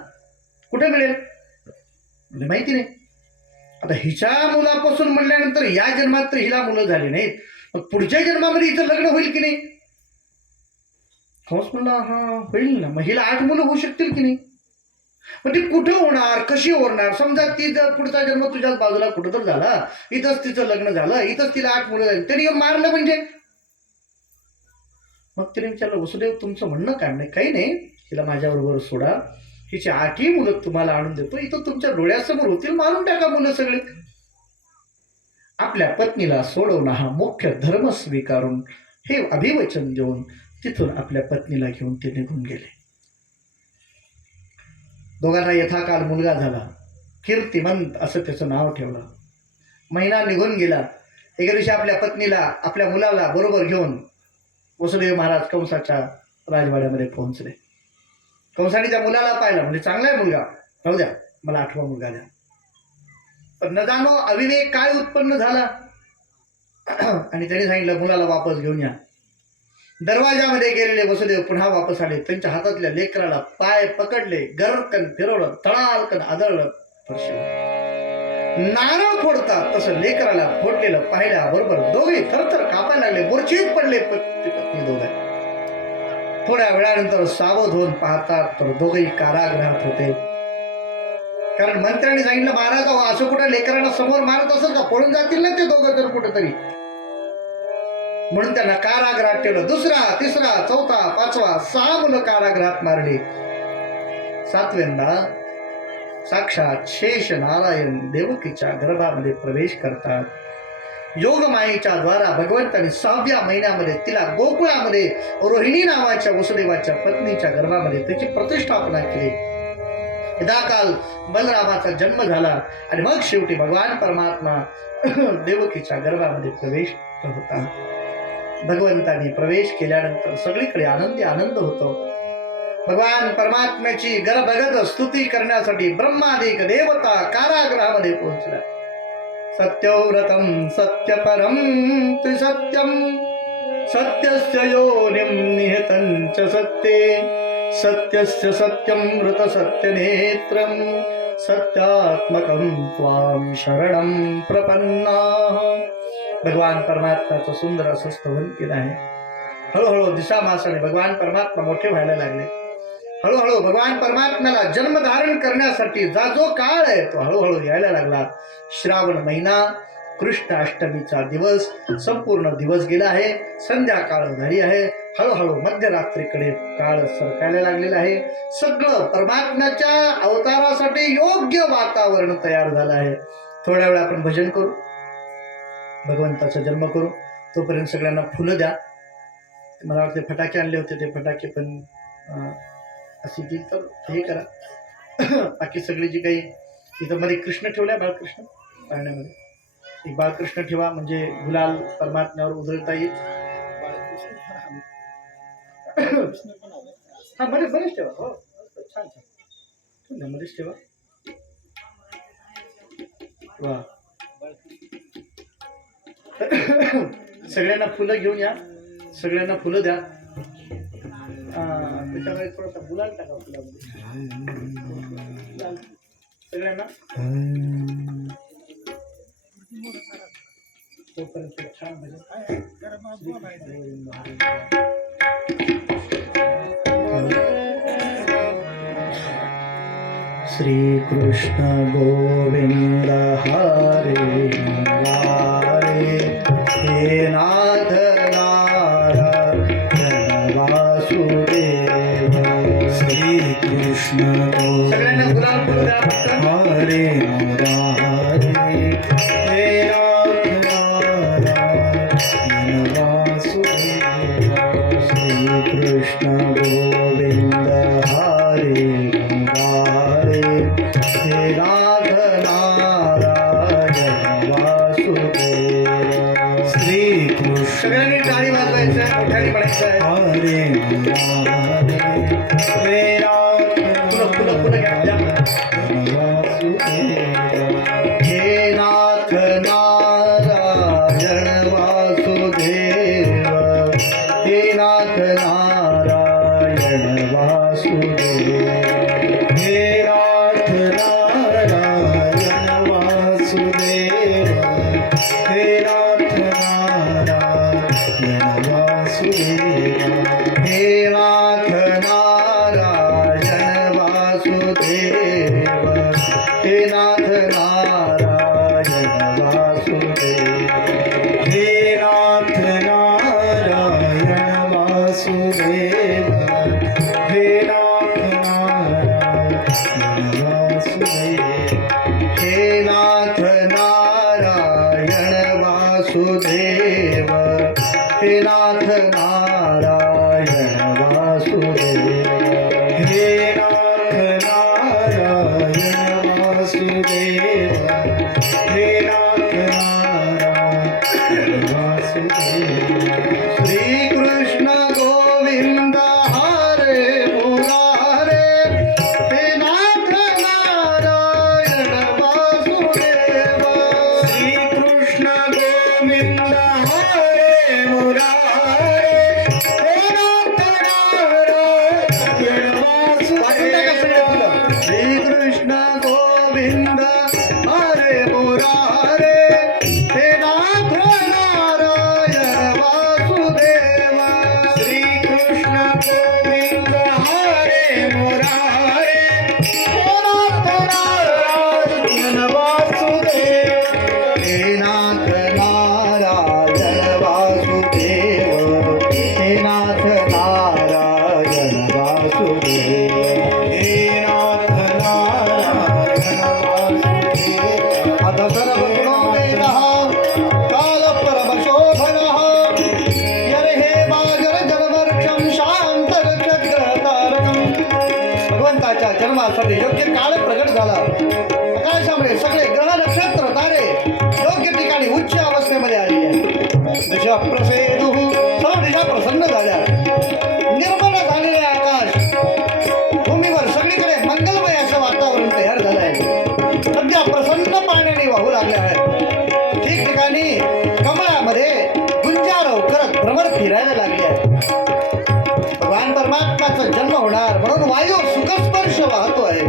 कुठे मिळेल माहिती नाही. आता हिच्या मुलापासून म्हणल्यानंतर या जन्मात तर हिला मुलं झाली नाहीत, मग पुढच्या जन्मामध्ये हिचं लग्न होईल की नाही? कंस म्हणला, हा होईल ना. मग हिला 8 मुलं होऊ शकतील की नाही? मग ती कुठं होणार, कशी होणार? समजा ती जर पुढचा जन्म तुझ्याच बाजूला कुठं तर झाला, इथंच तिचं लग्न झालं, इथंच तिला 8 मुलं झाली, तरी मारलं म्हणजे? मग तिने विचारलं, वसुदेव तुमचं म्हणणं काय? नाही, काही नाही, हिला माझ्याबरोबर सोडा, हिची 8ही मुलं तुम्हाला आणून देतो, इथं तुमच्या डोळ्यासमोर होतील, मारून टाका मुलं सगळे. आपल्या पत्नीला सोडवणं हा मुख्य धर्म स्वीकारून हे अभिवचन देऊन तिथून आपल्या पत्नीला घेऊन ते निघून गेले. दोघांना यथाकाल मुलगा झाला, कीर्तिमंत असं त्याचं नाव ठेवलं. महिना निघून गेला. एके दिवशी आपल्या पत्नीला, आपल्या मुलाला बरोबर घेऊन वसुदेव महाराज कंसाच्या राजवाड्यामध्ये पोहोचले. कंसाने त्या मुलाला पाहिलं, म्हणजे चांगला आहे मुलगा, राहू द्या, मला 8वा मुलगा द्या. पण न जाणो अविवेक काय उत्पन्न झाला आणि त्यांनी सांगितलं, मुलाला वापस घेऊन या. दरवाजामध्ये गेलेले वसुदेव पुन्हा वापस आले. त्यांच्या हातातल्या लेकराला पाय पकडले, गरकन फिरवलं, तळालकन आदळलं, फरशीवर नारळ फोडतात तसं लेकराला फोडलेलं पाहिल्याबरोबर दोघे थरथर कापायला लागले, मूर्छित पडले पत्नी दोघे. थोड्या वेळानंतर सावध होऊन पाहतात तर दोघेही कारागृहात होते. कारण मंत्र्यांनी सांगितलं, महाराज असं कुठं लेकरांना समोर मारत असेल का, पळून जातील ना ते दोघं तर कुठेतरी, म्हणून त्यांना कारागृहात ठेवलं. 2रा, 3रा, 4था, 5वा 6 मुलं कारागृहात मारली. 7व्यांदा साक्षात शेष नारायण देवकीच्या गर्भामध्ये प्रवेश करतात. योगमायेच्या द्वारा भगवंतांनी 6व्या महिन्यामध्ये तिला गोकुळामध्ये रोहिणी नावाच्या वसुदेवाच्या पत्नीच्या गर्भामध्ये त्याची प्रतिष्ठापना केली. यदाकाल बलरामाचा जन्म झाला आणि मग शेवटी भगवान परमात्मा देवकीच्या गर्भामध्ये प्रवेश होता. भगवंतांनी प्रवेश केल्यानंतर सगळीकडे आनंद होतो. भगवान परमात्म्याची गर्भगत स्तुती करण्यासाठी ब्रह्मादिक देवता कारागृहामध्ये पोहोचल्या. सत्यव्रतम सत्यपरम त्रिसत्यम सत्यस्य योनिं निहितं च सत्ये सत्यस्य सत्यमृत सत्यनेत्रं सत्यात्मकं त्वां शरणं प्रपन्नाः. भगवान परमात्म्याचं सुंदर असं स्तवन केलं आहे. हळूहळू दिशा मासाने भगवान परमात्मा मोठे व्हायला लागले. हळूहळू भगवान परमात्म्याला जन्म धारण करण्यासाठी जो काळ आहे तो हळूहळू यायला लागला. श्रावण महिना, कृष्ण अष्टमीचा दिवस, संपूर्ण दिवस गेला आहे. संध्याकाळ झाली आहे. हळूहळू मध्यरात्रीकडे काळ सरकायला लागलेला आहे. सगळं परमात्म्याच्या अवतारासाठी योग्य वातावरण तयार झालं आहे. थोड्या वेळ आपण भजन करू, भगवंताचा जन्म करू. तोपर्यंत सगळ्यांना फुलं द्या. मला वाटते फटाके आणले होते, ते फटाके पण अशी ती तर हे करा. बाकी सगळी जी काही इथं मध्ये कृष्ण ठेवलाय, बाळकृष्ण पाळण्यामध्ये एक बाळकृष्ण ठेवा, म्हणजे गुलाल परमात्म्यावर उधळता येईल. हा मध्येच ठेवा. हो छान छान मध्येच ठेवा. वा सगळ्यांना फुलं घेऊन या, सगळ्यांना फुलं द्या. त्याच्यामध्ये थोडासा गुलाल टाका फुलामध्ये सगळ्यांना. तोपर्यंत छान श्री कृष्ण गोविंद हरे मुरारे हे नाथ नारायण वासुदेव. श्री कृष्ण गोविंद हरे मुरारे हे नाथ नारायण वासुदेव. श्री कृष्ण गोविंद हरे सगळ्यांनी टाळी वाजवायचं, मोठ्याने म्हणायचं आहे हरे पुन्हा घ्या. हे नाथ नारायण वासुदेव, हे नाथ नारायण वासुदेव, हे नाथ नारायण वासुदेव, हे नाथ नारायण वासुदेव, हे नाथ नारायण वासुदेव, हे नाथ नारायण वासुदेव, हे नाथ नारायण वासुदेव, हे नाथ नारायण वासुदेव, हे नाथ नारायण वासुदेव, हे नाथ नारायण वासुदेव, हे नाथ नारायण वासुदेव, हे नाथ नारायण वासुदेव. श्री कृष्ण गोविंद हरे मुरारे हे नाथ नारायण वासुदेव. श्री कृष्ण गोविंद हरे मुरारे हे नाथ नारायण वासुदेव. श्री कृष्ण गोविंद हरे मुरारे हे नाथ नारायण वासुदेव. श्री कृष्ण गोविंद हरे मुरारे हे नाथ नारायण वासुदेव, हे नाथ नारायण वासुदेव, हे नाथ नारायण वासुदेव, हे नाथ नारायण वासुदेव. आता सर्वगुणो वेदः काल परमशोभनः यरे हे बाजर जन्मरक्षं शांत रक्षकतारणं. भगवंताच्या जन्मासाठी योग्य काळ प्रगट झाला. आकाशामध्ये सगळे ग्रह नक्षत्र तारे योग्य ठिकाणी उच्च अवस्थेमध्ये आलेले आहेत. दिशा प्रसेदुः, सर्व दिशा प्रसन्न झाल्या. निर्मळ झालेले आकाश, भूमीवर सगळीकडे मंगलमय असं वातावरण तयार झालं आहे. सध्या प्रसन्न पाण्याने वाहू लागले आहेत. ठिकठिकाणी कमळामध्ये गुंजारव करत भ्रमर फिरायला जन्म होणार म्हणून वायू सुखस्पर्श वाहतो आहे.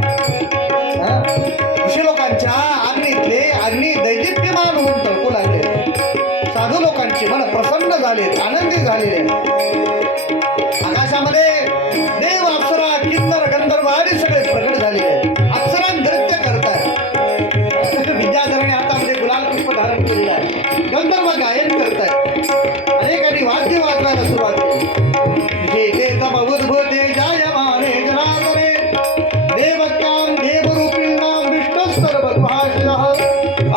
ऋषी लोकांच्या अग्नीतले अग्नी दैदिप्यमान होऊन टळकू लागले. साधू लोकांचे मन प्रसन्न झाले, आनंदी झालेले. आकाशामध्ये देव अप्सरा किन्नर गंधर्व आदी सगळे प्रकट झालेले आहेत. अप्सरा नृत्य करतायत. विद्याधराने हातामध्ये गुलाल पुष्प धारण केलेलं आहे. गंधर्व गायन करतायत. अनेकांनी वाद्य वाजवायला सुरुवात केली. जे तम उद्भूते जायमाने जनार्दने देवत्यां देवरूपिणां विष्णुस्तरवद्भाषिणः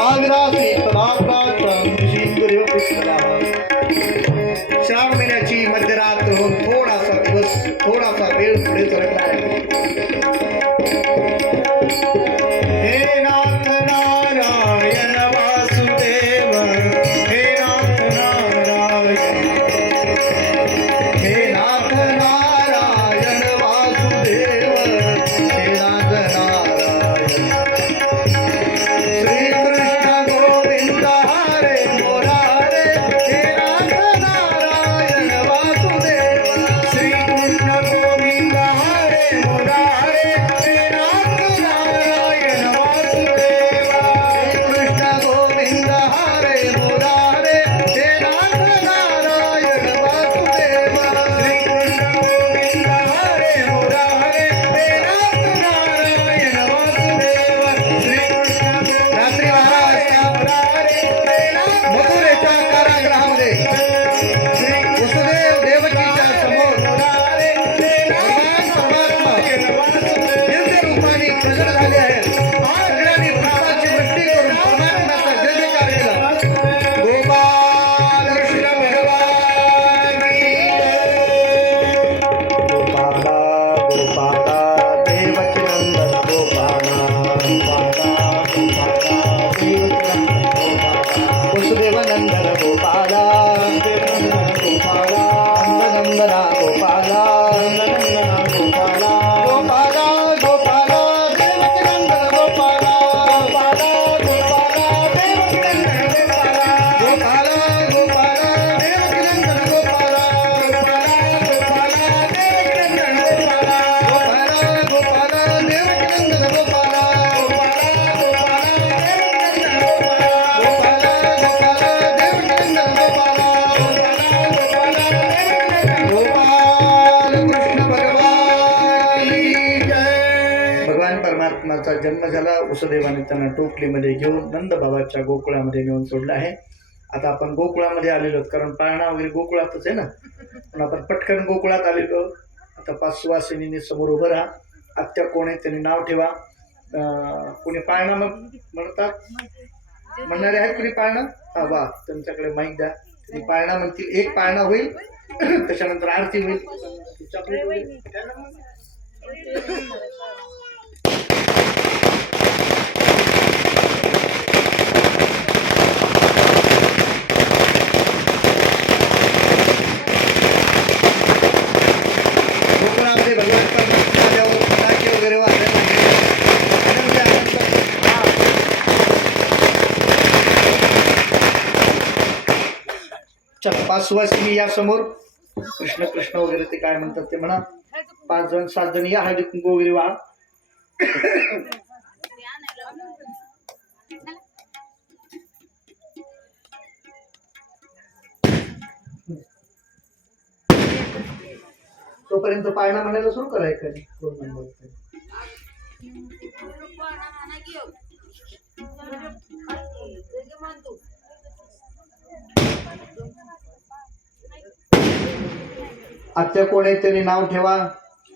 आग्रासी तदाप्राप्तं ऋषींद्रिय पुष्करः. श्रावण महिन्याची मध्यरात होऊन थोडासा दिवस थोडासा वेळ पुढे सरकला आहे. हे नाथ नारायण वासुदेव, हे नाथ नारायण, हे नाथ नारायण वासुदेव, हे नाथ नारायण. श्रीकृष्ण गोविंद हरे मुरारे, हे नाथ नारायण वासुदेव. श्रीकृष्ण गोविंद हरे मुरारे, हे नाथ नारायण वासुदेव. श्रीकृष्ण गोविंद हरे मुरारे, हे नाथ नारायण वासुदेव. श्रीकृष्ण गोविंद हरे मुरारे, हे नाथ नारायण वासुदेव. श्रीकृष्ण रात्री 12 वाजता मुरारे, हे नाथ मथुरेच्या कारागृहामध्ये वसुदेव देवकीच्या समोर भगवान परमात्मा दिव्य रूपाने प्रगट झाले आहेत. सगळ्यांनी पुष्पाची वृष्टी करून परमात्म्याचा जय जयकार केला. गोपाल कृष्ण भगवान की जय. गोपाला गोपाला देवकी नंदन गोपाला गोपाला गोपाला देवकी नंदन गोपाला वसुदेव नंदन गोपाला गोपाला नंदनंदना गोपाला नंदनंदना गोपाला गोपाला गोपाला देवकी नंदन गोपाला गोपाला गोपाला देवकी नंदन गोपाला गोपाला गोपाला देवकी नंदन गोपाला गोपाला गोपाला देवकी नंदन गोपाला गोपाला गोपाला देवकी नंदन गोपाला भगवान परमात्माचा जन्म झाला. वसुदेवाने त्यांना टोपलीमध्ये घेऊन नंद बाबाच्या गोकुळामध्ये नेऊन सोडलं आहे. आता आपण गोकुळामध्ये आलेलो आहोत, कारण पाळणा वगैरे गोकुळातच आहे ना. पण आपण पटकन गोकुळात आलेलो. आता 5 सुवासिनींनी समोर उभं राहा. आत्या कोण आहे त्यांनी नाव ठेवा. कोणी पाळणा मग म्हणतात, म्हणणारे आहेत कोणी पाळणा? हा वा, त्यांच्याकडे माईक द्या. तुम्ही पाळणा म्हणतील. एक पाळणा होईल, त्याच्यानंतर आरती होईल. चॉकलेट होईल. गोकुळामध्ये भगवान परमात्मा आल्यावर फटाके वगैरे वाजले नाही. आनंद आनंद. चल 5 सुवासिनी या समोर. कृष्ण कृष्ण वगैरे ते काय म्हणतात ते म्हणा. 5 जण 7 जण या. हळदी कुंकू वगैरे वाहा. तोपर्यंत पाळणा म्हणायला सुरू करायचं. आत्या कोण आहे त्यांनी नाव ठेवा.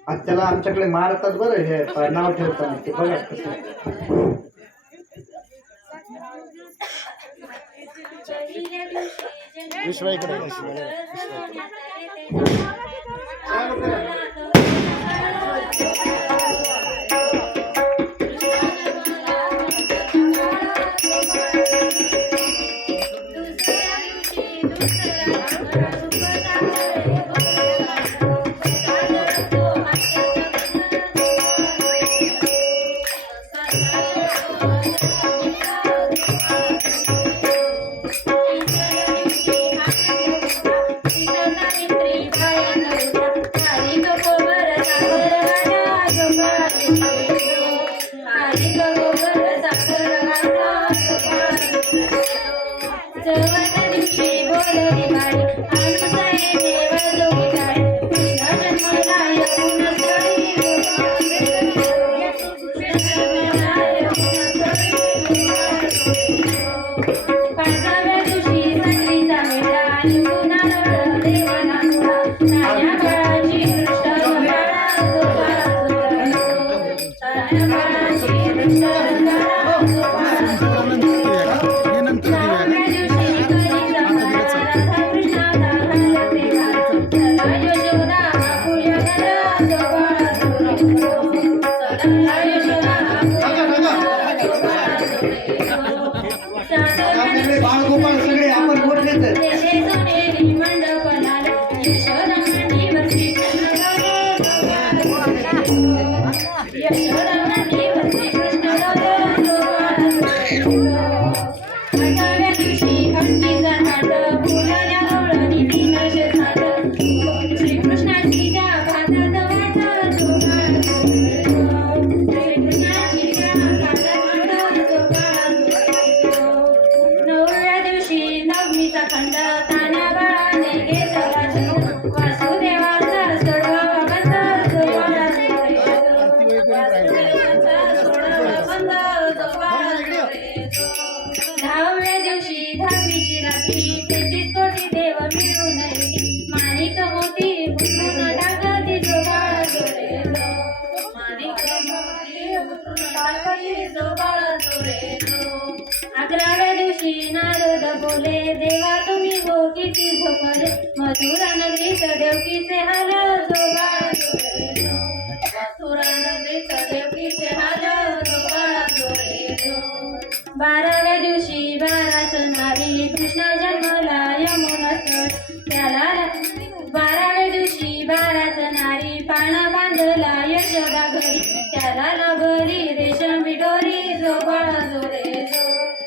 आत्याला आमच्याकडे मारतात बरं हे नाव ठेवताना. ते बघा कसं. Thank you. आपल्याकडे बाळगोपाळ सगळे आपण मोठलेच आहेत. दहाव्या दिवशी दहावीची रात्री 33 कोटी देव मिळून माणिक मोती उतरून टाकली जो बाळ जोरे जो. माणिक मोती उतरून टाकली जो बाळ जोरे जो. 11व्या दिवशी नारद बोले देवा तुम्ही हो किती झोपले मथुरा नगरीत देवकीचे हाल जो बाळ जोरे जो. मथुरा नगरीत देवकीचे हाल जो बाळ जोरे जो. 12व्या दिवशी 12 नारी कृष्ण जन्मला यमुना स्थळ त्याला 12व्या दिवशी 12 नारी पाळणा बांधला यशोदा घरी त्याला लाभली रेशमी दोरी जो बाळा जोरे जो.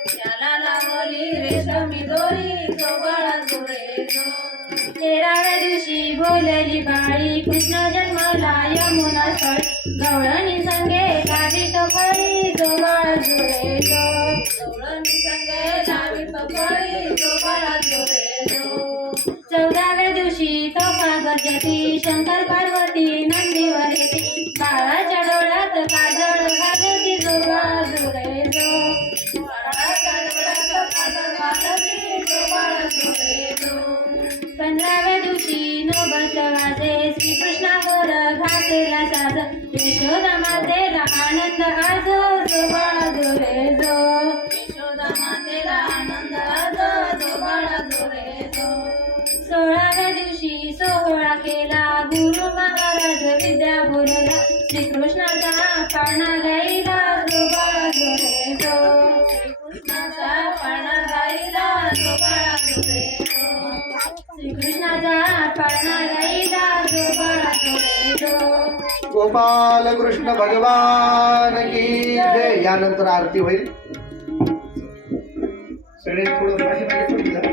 त्याला लाभली रेशमी दोरी जो बाळा जोरे जो. 13व्या दिवशी बोलली बाळी कृष्ण जन्मला यमुना स्थळ गवळणी संगे गावी फळी जो बाळा जोरे जो. गवळणी संगे लावी फळी जो बाळा जोरे जो. 14व्या दिवशी तोफा गजती शंकर पार्वती नंदीवर येते बाळाच्या डोळ्यात काजळ घालती जो बाळा जोरे जो. बाळाच्या डोळ्यात काजळ घालती जो बाळा जोरे जो. 15व्या दिवशी नोबत वाजे श्रीकृष्णावर घातला साज यशोदा मातेला आनंद आज जो बाळा जोरे जो. यशोदा मातेला आनंद आज जो बाळा जोरे जो. 16व्या दिवशी सोहळा केला गुरु महाराज विद्या बोलला श्रीकृष्णाचा पाळणा गाईला जो बाळा जोरे जो. श्रीकृष्णाचा पाळणा गाईला जो बाळा जोरे जो. श्रीकृष्णाचा पाळणा गाईला जो बाळा जोरे जो. गोपाल कृष्ण भगवान की जय. यानंतर आरती होईल. सगळे थोडं पाठीमागे पुढे जा.